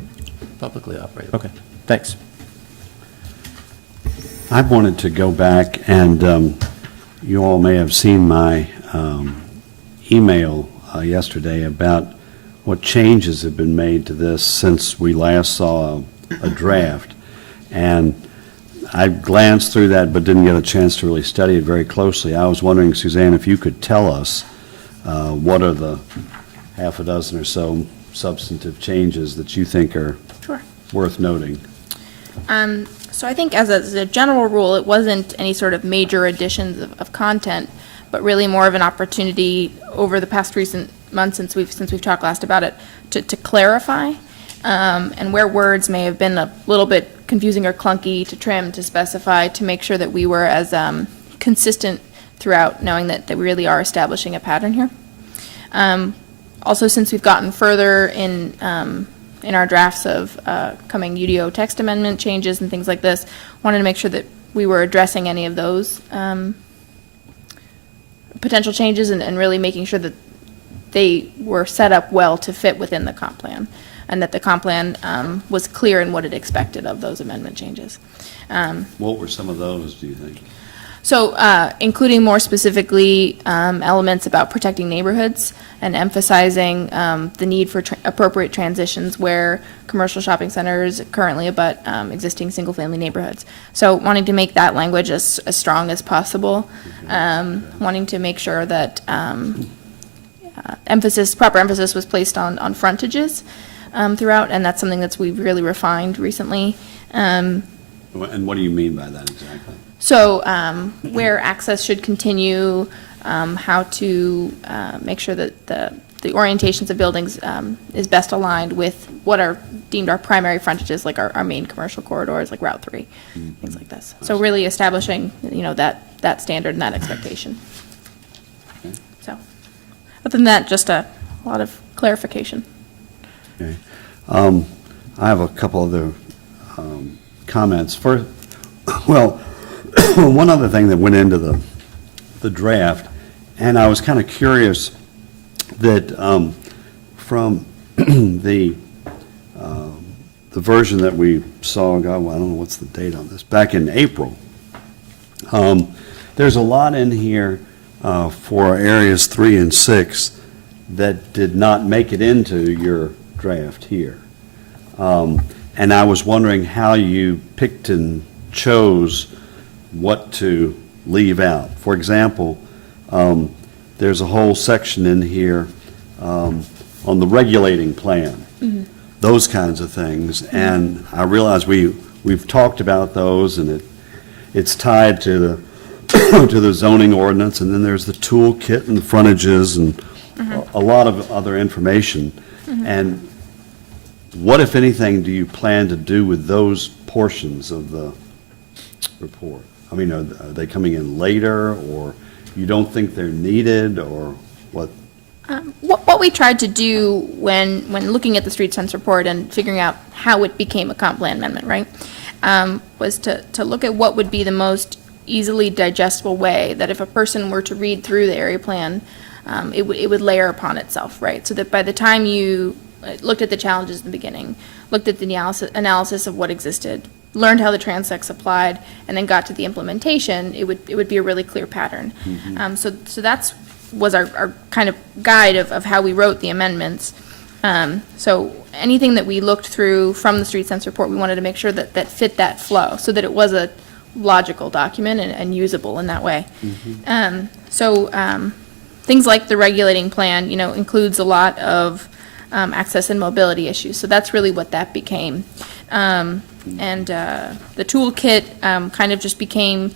publicly operated. Okay, thanks. I wanted to go back, and you all may have seen my email yesterday about what changes have been made to this since we last saw a draft. And I glanced through that but didn't get a chance to really study it very closely. I was wondering, Suzanne, if you could tell us what are the half a dozen or so substantive changes that you think are Sure. worth noting? So I think as a general rule, it wasn't any sort of major additions of content, but really more of an opportunity over the past recent months since we've talked last about it to clarify, and where words may have been a little bit confusing or clunky, to trim, to specify, to make sure that we were as consistent throughout, knowing that we really are establishing a pattern here. Also, since we've gotten further in our drafts of coming UDO text amendment changes and things like this, wanted to make sure that we were addressing any of those potential changes and really making sure that they were set up well to fit within the comp plan, and that the comp plan was clear in what it expected of those amendment changes. What were some of those, do you think? So, including more specifically elements about protecting neighborhoods and emphasizing the need for appropriate transitions where commercial shopping centers currently abut existing single-family neighborhoods. So, wanting to make that language as strong as possible, wanting to make sure that proper emphasis was placed on frontages throughout, and that's something that's we've really refined recently. And what do you mean by that exactly? So where access should continue, how to make sure that the orientations of buildings is best aligned with what are deemed our primary frontages, like our main commercial corridors, like Route 3, things like this. So really establishing, that standard and that expectation. Okay. So other than that, just a lot of clarification. Okay. I have a couple other comments. First, well, one other thing that went into the draft, and I was kind of curious that from the version that we saw, God, well, I don't know what's the date on this, back in April, there's a lot in here for areas 3 and 6 that did not make it into your draft here. And I was wondering how you picked and chose what to leave out. For example, there's a whole section in here on the regulating plan, those kinds of things. And I realize we've talked about those, and it's tied to the to the zoning ordinance, and then there's the toolkit and the frontages and a lot of other information. And what, if anything, do you plan to do with those portions of the report? I mean, are they coming in later, or you don't think they're needed, or what? What we tried to do when looking at the street sense report and figuring out how it became a comp plan amendment, right, was to look at what would be the most easily digestible way that if a person were to read through the area plan, it would layer upon itself, right? So that by the time you looked at the challenges in the beginning, looked at the analysis of what existed, learned how the transects applied, and then got to the implementation, it would be a really clear pattern. So that's was our kind of guide of how we wrote the amendments. So anything that we looked through from the street sense report, we wanted to make sure that fit that flow, so that it was a logical document and usable in that way. Things like the regulating plan, includes a lot of access and mobility issues. So that's really what that became. And the toolkit kind of just became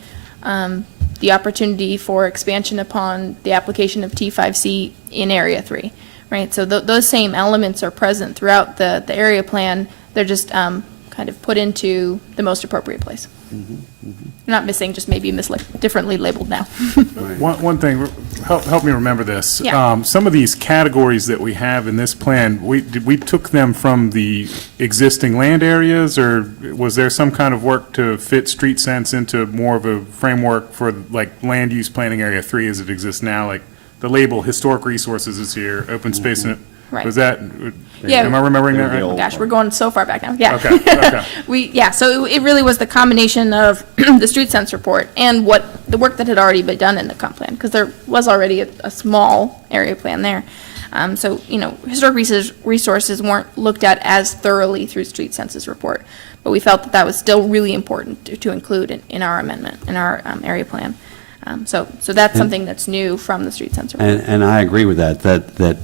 the opportunity for expansion upon the application of T5C in Area 3, right? So those same elements are present throughout the area plan. They're just kind of put into the most appropriate place. Not missing, just maybe differently labeled now. One thing, help me remember this. Yeah. Some of these categories that we have in this plan, we took them from the existing land areas, or was there some kind of work to fit street sense into more of a framework for like land use planning area 3 as it exists now? Like the label historic resources is here, open space, and Right. was that, Yeah. am I remembering that They're the right? old Gosh, we're going so far back now. Yeah. Okay. So it really was the combination of the street sense report and the work that had already been done in the comp plan, because there was already a small area plan there. Historic resources weren't looked at as thoroughly through street census report, but we felt that was still really important to include in our amendment, in our area plan. So that's something that's new from the street sense report. And I agree with that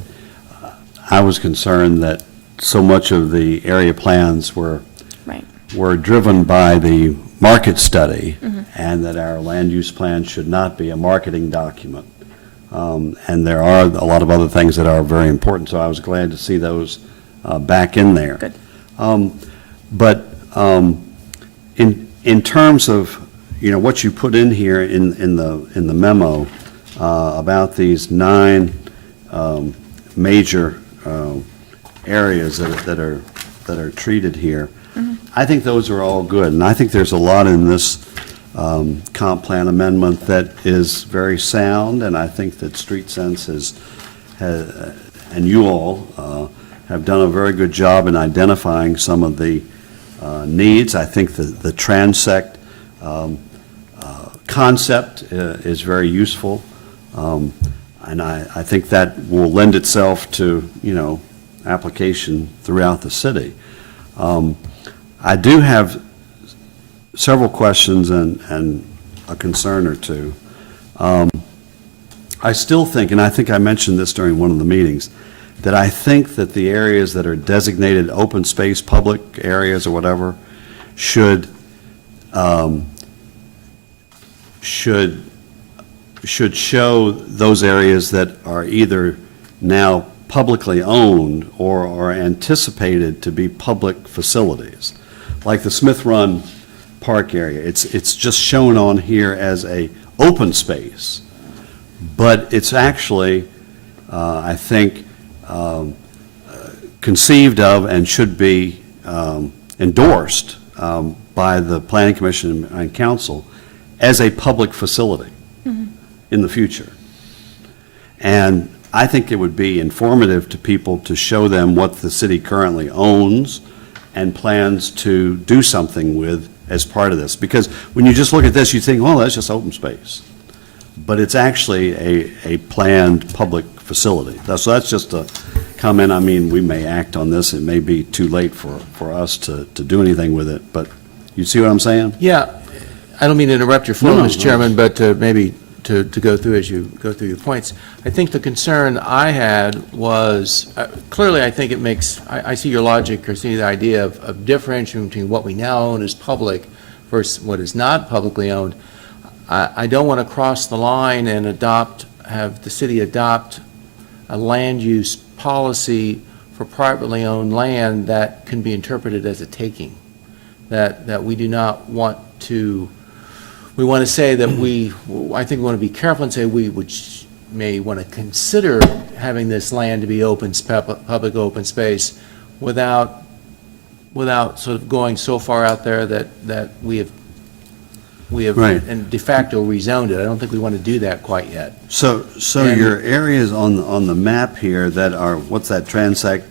I was concerned that so much of the area plans were driven by the market study, and that our land use plan should not be a marketing document. And there are a lot of other things that are very important, so I was glad to see those back in there. Good. But in terms of what you put in here in the memo about these 9 major areas that are treated here, I think those are all good, and I think there's a lot in this comp plan amendment that is very sound, and I think that Street Sense and you all have done a very good job in identifying some of the needs. I think the transect concept is very useful, and I think that will lend itself to, application throughout the city. I do have several questions and a concern or two. I still think, and I think I mentioned this during one of the meetings, that I think that the areas that are designated open space, public areas or whatever, should show those areas that are either now publicly owned or are anticipated to be public facilities. Like the Smith Run Park area, it's just shown on here as a open space, but it's actually, I think, conceived of and should be endorsed by the Planning Commission and Council as a public facility in the future. And I think it would be informative to people to show them what the city currently owns and plans to do something with as part of this. Because when you just look at this, you think, well, that's just open space. But it's actually a planned public facility. So that's just a comment. I mean, we may act on this. It may be too late for us to do anything with it, but you see what I'm saying? Yeah, I don't mean to interrupt your flow, No, Mr. Chairman, but maybe to go through as you go through your points. I think the concern I had was, clearly I think it makes, I see your logic or see the idea of differentiating between what we now own as public versus what is not publicly owned. I don't want to cross the line and have the city adopt a land use policy for privately owned land that can be interpreted as a taking. That we do not want to, we want to say that I think we want to be careful and say we may want to consider having this land to be public open space without sort of going so far out there that we have Right. and de facto rezoned it. I don't think we want to do that quite yet. So And- your areas on the map here that are, what's that, Transect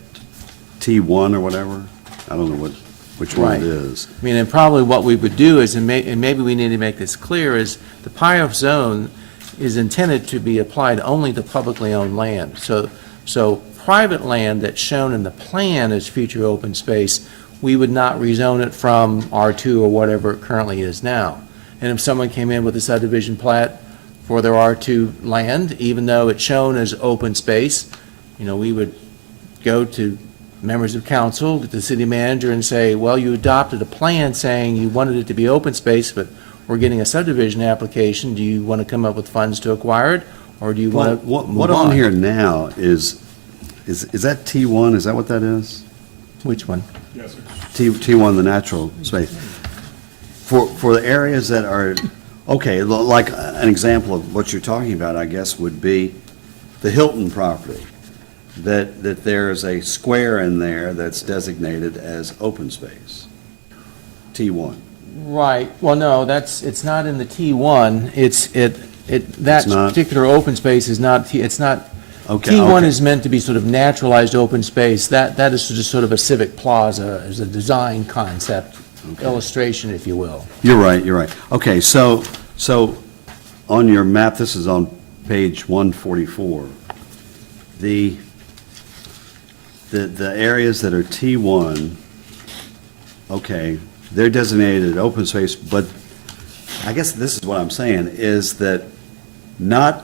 T1 or whatever? I don't know which one Right. it is. I mean, and probably what we would do is, and maybe we need to make this clear, is the PIOF zone is intended to be applied only to publicly owned land. So private land that's shown in the plan as future open space, we would not rezone it from R2 or whatever it currently is now. And if someone came in with a subdivision plat for their R2 land, even though it's shown as open space, we would go to members of council, to the city manager, and say, well, you adopted a plan saying you wanted it to be open space, but we're getting a subdivision application. Do you want to come up with funds to acquire it, or do you Well, want to what move on on? here now is that T1? Is that what that is? Which one? T1, the natural space. For the areas that are, okay, like an example of what you're talking about, I guess, would be the Hilton property, that there's a square in there that's designated as open space, T1. Right, well, no, it's not in the T1, that It's not? particular open space is not, it's not, Okay, T1 okay. is meant to be sort of naturalized open space, that is just sort of a civic plaza, as a design concept, illustration, if you will. You're right. Okay, so on your map, this is on page 144, the areas that are T1, okay, they're designated open space, but I guess this is what I'm saying, is that that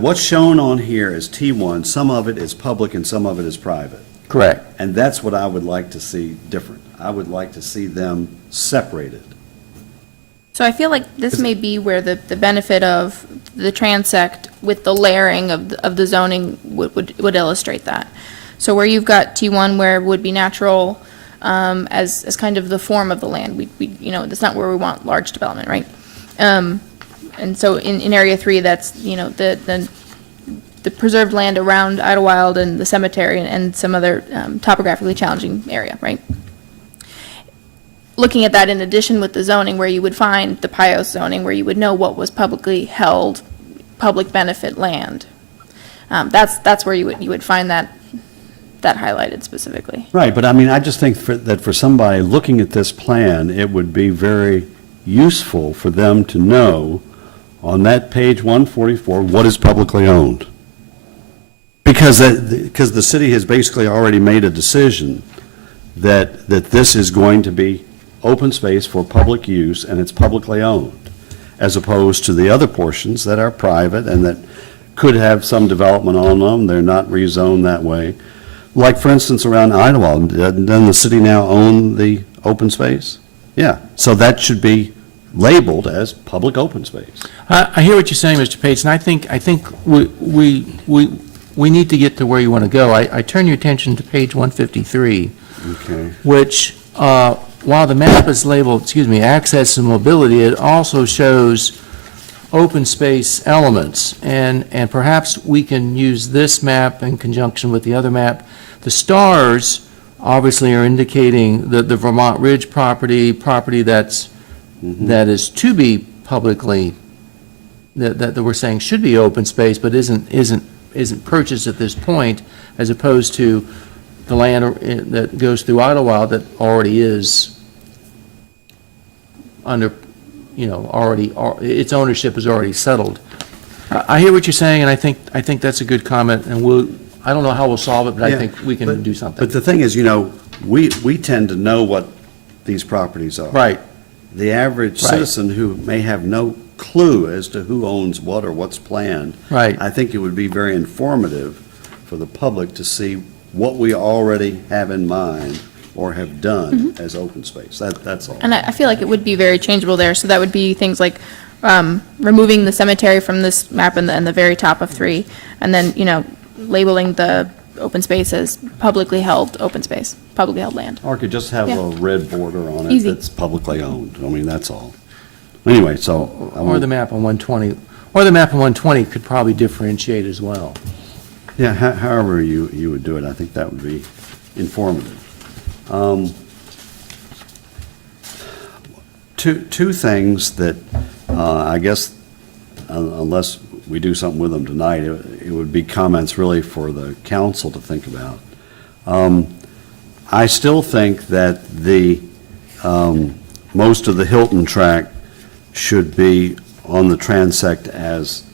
what's shown on here is T1, some of it is public and some of it is private. Correct. And that's what I would like to see different. I would like to see them separated. So I feel like this may be where the benefit of the transect with the layering of the zoning would illustrate that. So where you've got T1 where it would be natural as kind of the form of the land, that's not where we want large development, right? And so in Area 3, that's, the preserved land around Idlewild and the cemetery and some other topographically challenging area, right? looking at that in addition with the zoning, where you would find the Pios zoning, where you would know what was publicly held, public benefit land. That's where you would find that highlighted specifically. Right, but I mean, I just think that for somebody looking at this plan, it would be very useful for them to know on that page 144, what is publicly owned. Because the city has basically already made a decision that this is going to be open space for public use and it's publicly owned, as opposed to the other portions that are private and that could have some development on them. They're not rezoned that way. Like, for instance, around Idlewild, doesn't the city now own the open space? Yeah, so that should be labeled as public open space. I hear what you're saying, Mr. Pates, and I think we need to get to where you want to go. I turn your attention to page 153, Okay. which, while the map is labeled, access and mobility, it also shows open space elements, and perhaps we can use this map in conjunction with the other map. The stars obviously are indicating the Vermont Ridge property that is to be publicly, that we're saying should be open space, but isn't purchased at this point, as opposed to the land that goes through Idlewild that already is under, its ownership is already settled. I hear what you're saying, and I think that's a good comment, and I don't know how we'll solve it, but I Yeah, think we can do something. But the thing is, we tend to know what these properties are. Right. The average Right. citizen who may have no clue as to who owns what or what's planned. Right. I think it would be very informative for the public to see what we already have in mind or have done as open space. That's all. And I feel like it would be very changeable there, so that would be things like removing the cemetery from this map and the very top of 3, and then, labeling the open space as publicly held open space, publicly held land. Or could just have Yeah. a red border on it Easy. that's publicly owned. I mean, that's all. Anyway, so. I Or won't- the map on 120, or the map on 120 could probably differentiate as well. Yeah, however you would do it, I think that would be informative. Two things that I guess, unless we do something with them tonight, it would be comments really for the council to think about. I still think that most of the Hilton tract should be on the transect as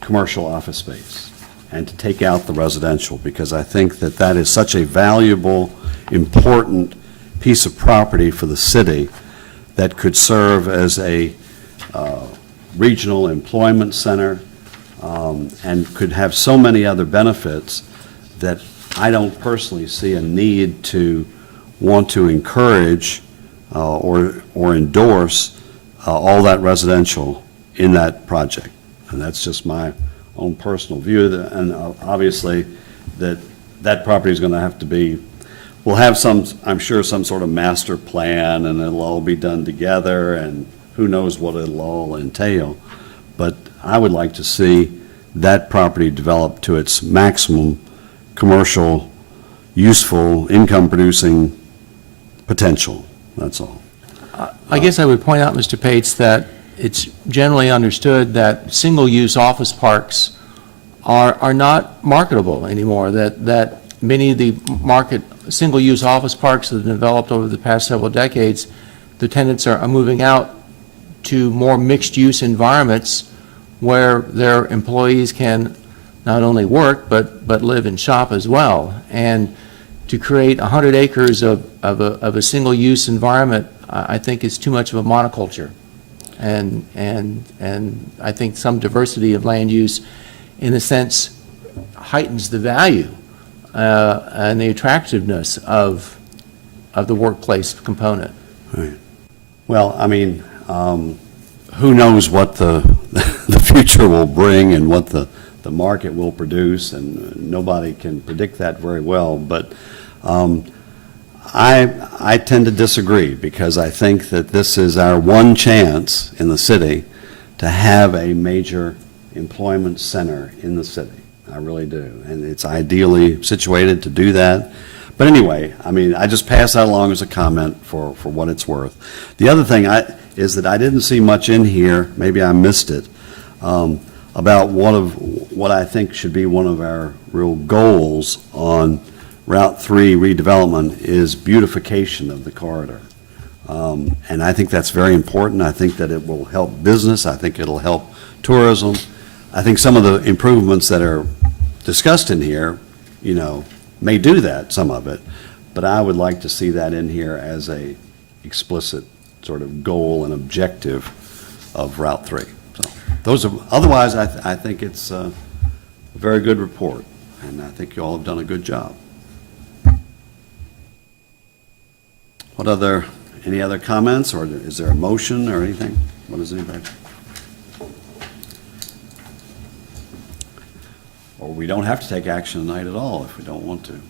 commercial office space, and to take out the residential, because I think that is such a valuable, important piece of property for the city that could serve as a regional employment center, and could have so many other benefits that I don't personally see a need to want to encourage or endorse all that residential in that project. And that's just my own personal view, and obviously that property is going to have to be, we'll have some, I'm sure, some sort of master plan, and it'll all be done together, and who knows what it'll all entail. But I would like to see that property develop to its maximum commercial, useful, income-producing potential. That's all. I guess I would point out, Mr. Pates, that it's generally understood that single-use office parks are not marketable anymore, that many of the single-use office parks that have developed over the past several decades, the tenants are moving out to more mixed-use environments where their employees can not only work, but live and shop as well. And to create 100 acres of a single-use environment, I think is too much of a monoculture. And I think some diversity of land use, in a sense, heightens the value and the attractiveness of the workplace component. Right. Well, I mean, who knows what the future will bring and what the market will produce, and nobody can predict that very well. But I tend to disagree, because I think that this is our one chance in the city to have a major employment center in the city. I really do. And it's ideally situated to do that. But anyway, I mean, I just pass that along as a comment for what it's worth. The other thing is that I didn't see much in here, maybe I missed it, about what I think should be one of our real goals on Route 3 redevelopment is beautification of the corridor. And I think that's very important. I think that it will help business. I think it'll help tourism. I think some of the improvements that are discussed in here, may do that, some of it. But I would like to see that in here as a explicit sort of goal and objective of Route 3. So otherwise, I think it's a very good report, and I think you all have done a good job. Any other comments, or is there a motion or anything? What does anybody? Or we don't have to take action tonight at all if we don't want to.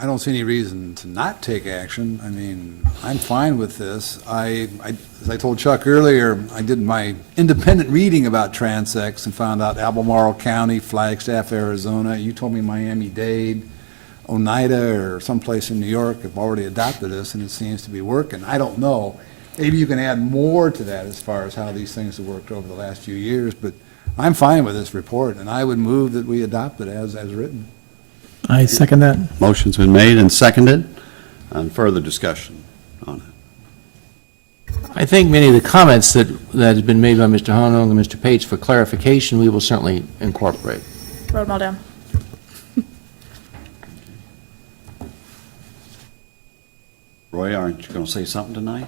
I don't see any reason to not take action. I mean, I'm fine with this. As I told Chuck earlier, I did my independent reading about transects and found out Albemarle County, Flagstaff, Arizona. You told me Miami-Dade, Oneida, or someplace in New York have already adopted this, and it seems to be working. I don't know. Maybe you can add more to that as far as how these things have worked over the last few years, but I'm fine with this report, and I would move that we adopt it as written. I second that. Motion's been made and seconded. And further discussion on it. I think many of the comments that have been made by Mr. Honong and Mr. Page for clarification, we will certainly incorporate. Wrote them all down. Roy, aren't you going to say something tonight?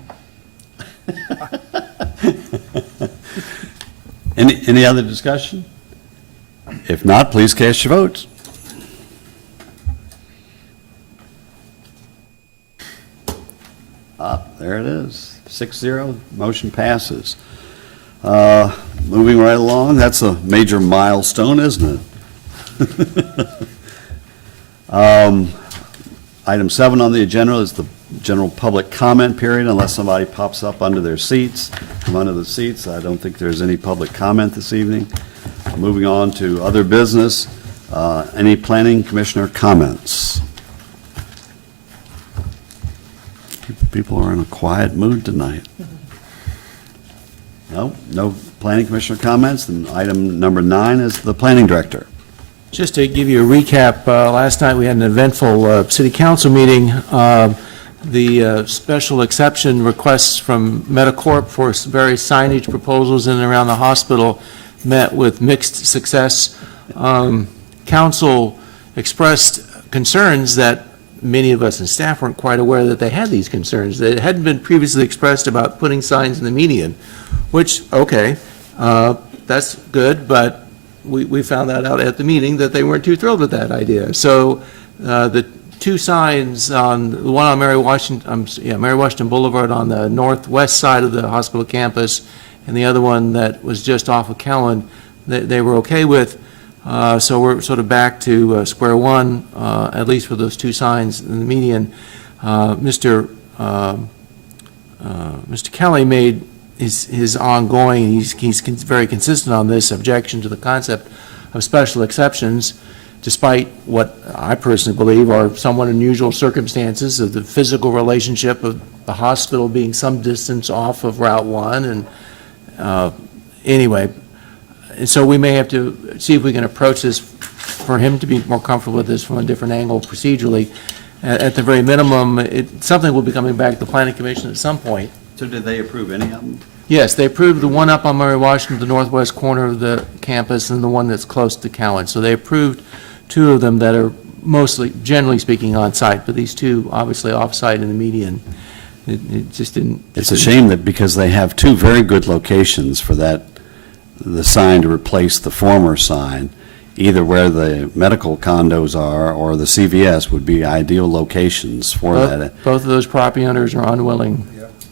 Any other discussion? If not, please cast your votes. There it is, 6-0, motion passes. Moving right along, that's a major milestone, isn't it? Item 7 on the agenda is the general public comment period, unless somebody pops up under their seats. Come under the seats. I don't think there's any public comment this evening. Moving on to other business. Any planning commissioner comments? People are in a quiet mood tonight. No planning commissioner comments. Then item number 9 is the planning director. Just to give you a recap, last night we had an eventful city council meeting. The special exception requests from Metacorp for various signage proposals in and around the hospital met with mixed success. Council expressed concerns that many of us in staff weren't quite aware that they had these concerns. That hadn't been previously expressed about putting signs in the median, which, okay, that's good, but we found that out at the meeting that they weren't too thrilled with that idea. So the two signs on the one on Mary Washington Boulevard on the northwest side of the hospital campus, and the other one that was just off of Callan, they were okay with. So we're sort of back to square one, at least for those two signs in the median. Mr. Kelly made his ongoing, he's very consistent on this objection to the concept of special exceptions, despite what I personally believe are somewhat unusual circumstances of the physical relationship of the hospital being some distance off of Route 1. And anyway, and so we may have to see if we can approach this for him to be more comfortable with this from a different angle procedurally. At the very minimum, something will be coming back to the Planning Commission at some point. So did they approve any of them? Yes, they approved the one up on Mary Washington, the northwest corner of the campus, and the one that's close to Callan. So they approved two of them that are mostly, generally speaking, on site, but these two obviously off site in the median. It just didn't. It's a shame that because they have two very good locations for that, the sign to replace the former sign, either where the medical condos are or the CVS would be ideal locations for that. Both of those property owners are unwilling.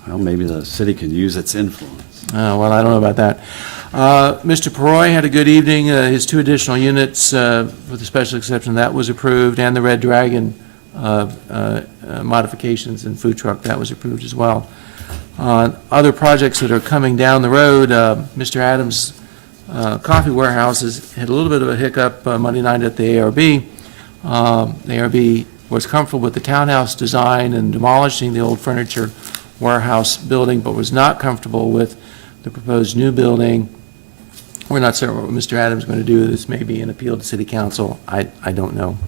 Well, maybe the city can use its influence. Well, I don't know about that. Mr. Peroy had a good evening. His two additional units with the special exception, that was approved, and the Red Dragon modifications and food truck, that was approved as well. Other projects that are coming down the road, Mr. Adams' Coffee Warehouse has had a little bit of a hiccup Monday night at the ARB. The ARB was comfortable with the townhouse design and demolishing the old furniture warehouse building, but was not comfortable with the proposed new building. We're not certain what Mr. Adams is going to do. This may be an appeal to City Council. I don't know.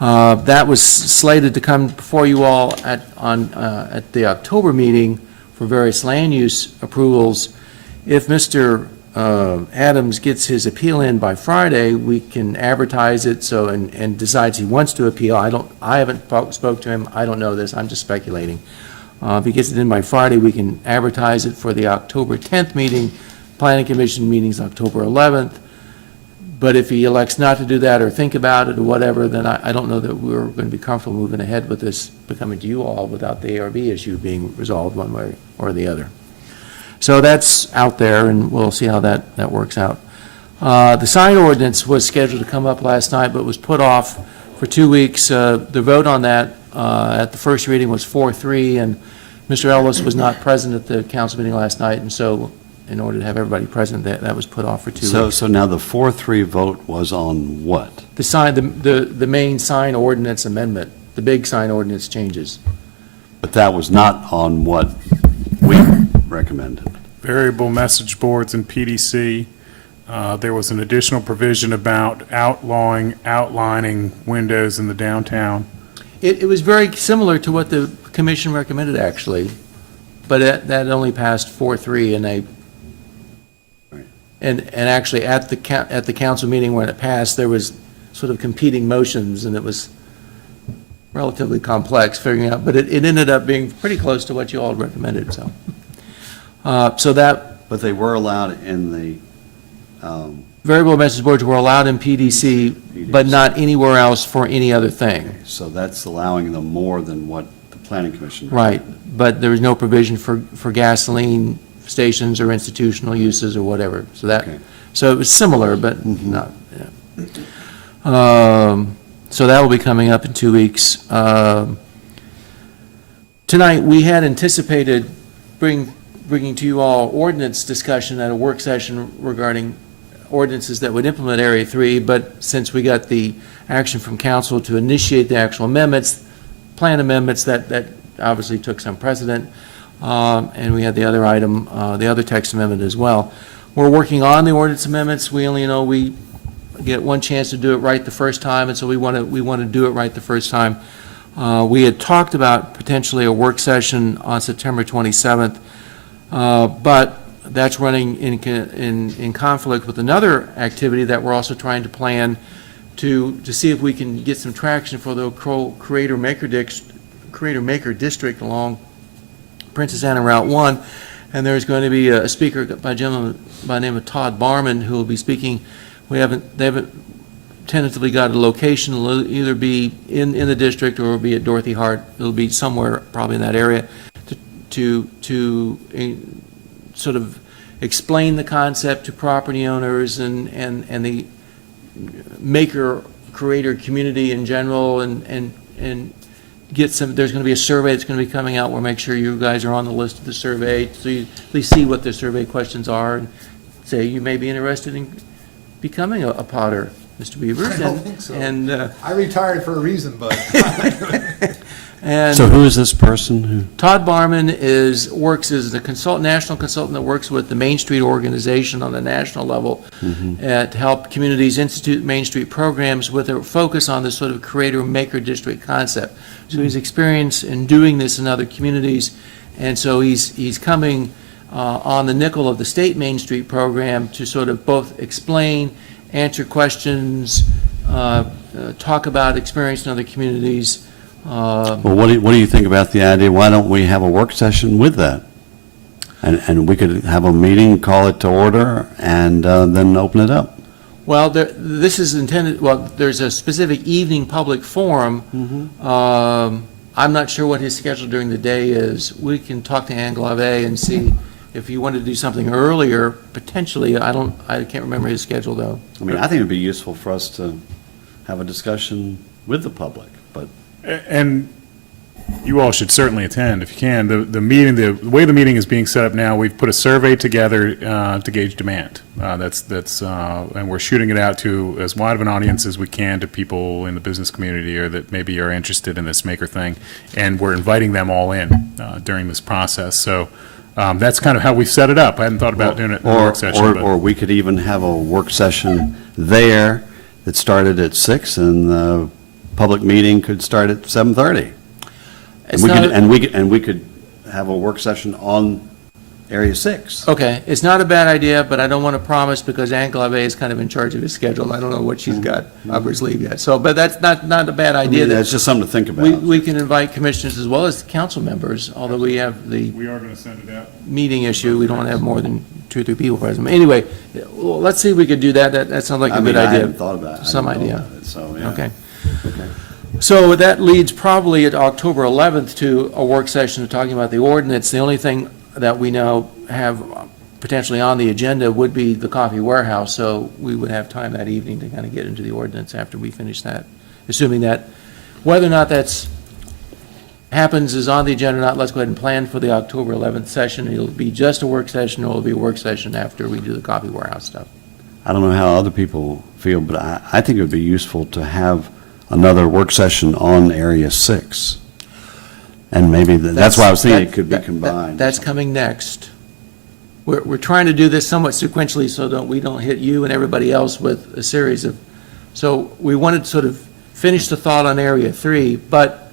That was slated to come before you all at the October meeting for various land use approvals. If Mr. Adams gets his appeal in by Friday, we can advertise it and decides he wants to appeal. I haven't spoke to him. I don't know this. I'm just speculating. If he gets it in by Friday, we can advertise it for the October 10th meeting. Planning Commission meeting's October 11th. But if he elects not to do that or think about it or whatever, then I don't know that we're going to be comfortable moving ahead with this, becoming to you all without the ARB issue being resolved one way or the other. So that's out there, and we'll see how that works out. The sign ordinance was scheduled to come up last night, but was put off for 2 weeks. The vote on that at the first reading was 4-3, and Mr. Ellis was not present at the council meeting last night, and so in order to have everybody present, that was put off for 2 weeks. So now the 4-3 vote was on what? The sign, the main sign ordinance amendment, the big sign ordinance changes. But that was not on what we recommended. Variable message boards and PDC. There was an additional provision about outlining windows in the downtown. It was very similar to what the commission recommended, actually, but that only passed 4-3, and they, and actually at the council meeting when it passed, there was sort of competing motions, and it was relatively complex figuring out, but it ended up being pretty close to what you all recommended, so. So that. But they were allowed in the, Variable message boards were allowed in PDC, but not anywhere else for any other thing. so that's allowing them more than what the Planning Commission. Right, but there was no provision for gasoline stations or institutional uses or whatever. So Okay. so it was similar, but not, yeah. So that will be coming up in 2 weeks. Tonight, we had anticipated bringing to you all ordinance discussion at a work session regarding ordinances that would implement Area 3, but since we got the action from council to initiate the actual amendments, plan amendments, that obviously took some precedent, and we had the other item, the other text amendment as well. We're working on the ordinance amendments. We only know we get one chance to do it right the first time, and so we want to do it right the first time. We had talked about potentially a work session on September 27th, but that's running in conflict with another activity that we're also trying to plan to see if we can get some traction for the Creator Maker District along Princess Anne and Route 1. And there's going to be a speaker by a gentleman by the name of Todd Barman who will be speaking. They haven't tentatively got a location. It'll either be in the district or it'll be at Dorothy Hart. It'll be somewhere probably in that area to sort of explain the concept to property owners and the maker-creator community in general and get some, there's going to be a survey that's going to be coming out. We'll make sure you guys are on the list of the survey so you at least see what the survey questions are and say you may be interested in becoming a potter, Mr. Beaver. I don't think so. And, I retired for a reason, but. and So who is this person who? Todd Barman works as the national consultant that works with the Main Street organization on the national level to help communities institute Main Street programs with a focus on this sort of creator-maker district concept. So he's experienced in doing this in other communities, and so he's coming on the nickel of the state Main Street program to sort of both explain, answer questions, talk about experience in other communities. Well, what do you think about the idea? Why don't we have a work session with that? And we could have a meeting, call it to order, and then open it up. Well, this is intended, well, there's a specific evening public forum. I'm not sure what his schedule during the day is. We can talk to Ann Glave and see if he wanted to do something earlier, potentially. I can't remember his schedule, though. I mean, I think it'd be useful for us to have a discussion with the public, but. And You all should certainly attend if you can. The meeting, the way the meeting is being set up now, we've put a survey together to gauge demand. And we're shooting it out to as wide of an audience as we can to people in the business community or that maybe are interested in this maker thing. And we're inviting them all in during this process. So that's kind of how we've set it up. I hadn't thought about doing it in a work session. Or we could even have a work session there that started at 6 and the public meeting could start at 7:30. It's And we not could, a- and we could have a work session on Area 6. Okay, it's not a bad idea, but I don't want to promise because Ann Glave is kind of in charge of his schedule. I don't know what she's got up her sleeve yet. So, but that's not a bad I idea. mean, that that's just something to think about. we can invite commissioners as well as council members, although we have the We are going to send it out. meeting issue. We don't want to have more than 2 or 3 people present. Anyway, well, let's see if we could do that. That sounds like a good I idea. hadn't thought about it. Some I hadn't idea. thought about it, so, yeah. Okay. Okay. So that leads probably at October 11th to a work session talking about the ordinance. The only thing that we now have potentially on the agenda would be the coffee warehouse, so we would have time that evening to kind of get into the ordinance after we finish that, assuming that, whether or not that's happens is on the agenda or not, let's go ahead and plan for the October 11th session. It'll be just a work session, or it'll be a work session after we do the coffee warehouse stuff. I don't know how other people feel, but I think it would be useful to have another work session on Area 6. And maybe, that's why I was thinking it could be combined. That's coming next. We're trying to do this somewhat sequentially so that we don't hit you and everybody else with a series of, so we wanted to sort of finish the thought on Area 3, but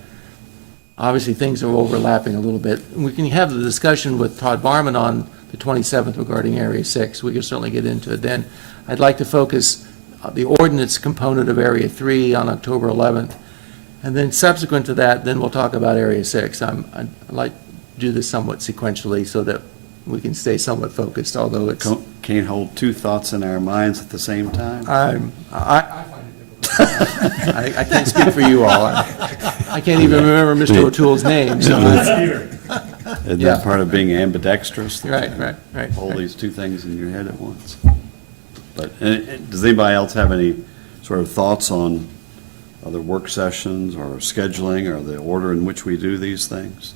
obviously things are overlapping a little bit. We can have the discussion with Todd Barman on the 27th regarding Area 6. We can certainly get into it then. I'd like to focus the ordinance component of Area 3 on October 11th. And then subsequent to that, then we'll talk about Area 6. I'd like to do this somewhat sequentially so that we can stay somewhat focused, although it's... Can't hold two thoughts in our minds at the same time? I can't speak for you all. I can't even remember Mr. O'Toole's name, so... Isn't Yeah. that part of being ambidextrous? Right. Hold these two things in your head at once. But does anybody else have any sort of thoughts on other work sessions or scheduling or the order in which we do these things?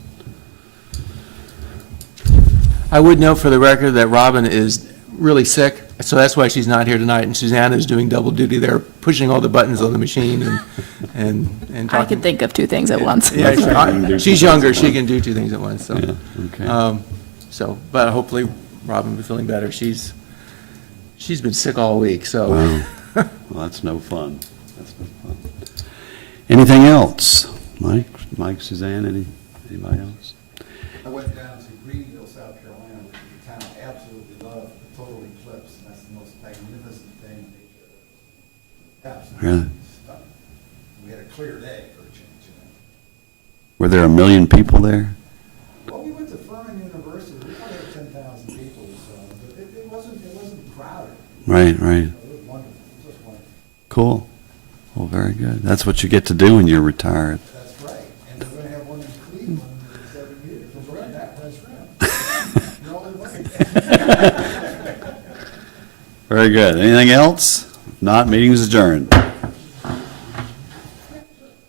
I would note for the record that Robin is really sick, so that's why she's not here tonight, and Susanna is doing double duty there, pushing all the buttons on the machine and I talking. could think of 2 things at once. Yeah, That's right, you can do she's two younger, things at she once. can do 2 things at once, so. Yeah, okay. So, but hopefully Robin will be feeling better. She's been sick all week, so. Wow. Well, that's no fun. That's no fun. Anything else? Mike, Suzanne, anybody else? I went down to Greenville, South Carolina, which is a town I absolutely love, the total eclipse, and that's the most magnificent thing. Absolutely Really? stunning. We had a clear day for a change, you know. Were there 1 million people there? Well, we went to Furman University, we probably had 10,000 people, so, but it wasn't crowded. Right. It was wonderful, just wonderful. Cool. Well, very good. That's what you get to do when you're retired. That's right, and we're gonna have one in Cleveland in 7 years. That's right. You're only one. Very good. Anything else? If not, meeting is adjourned.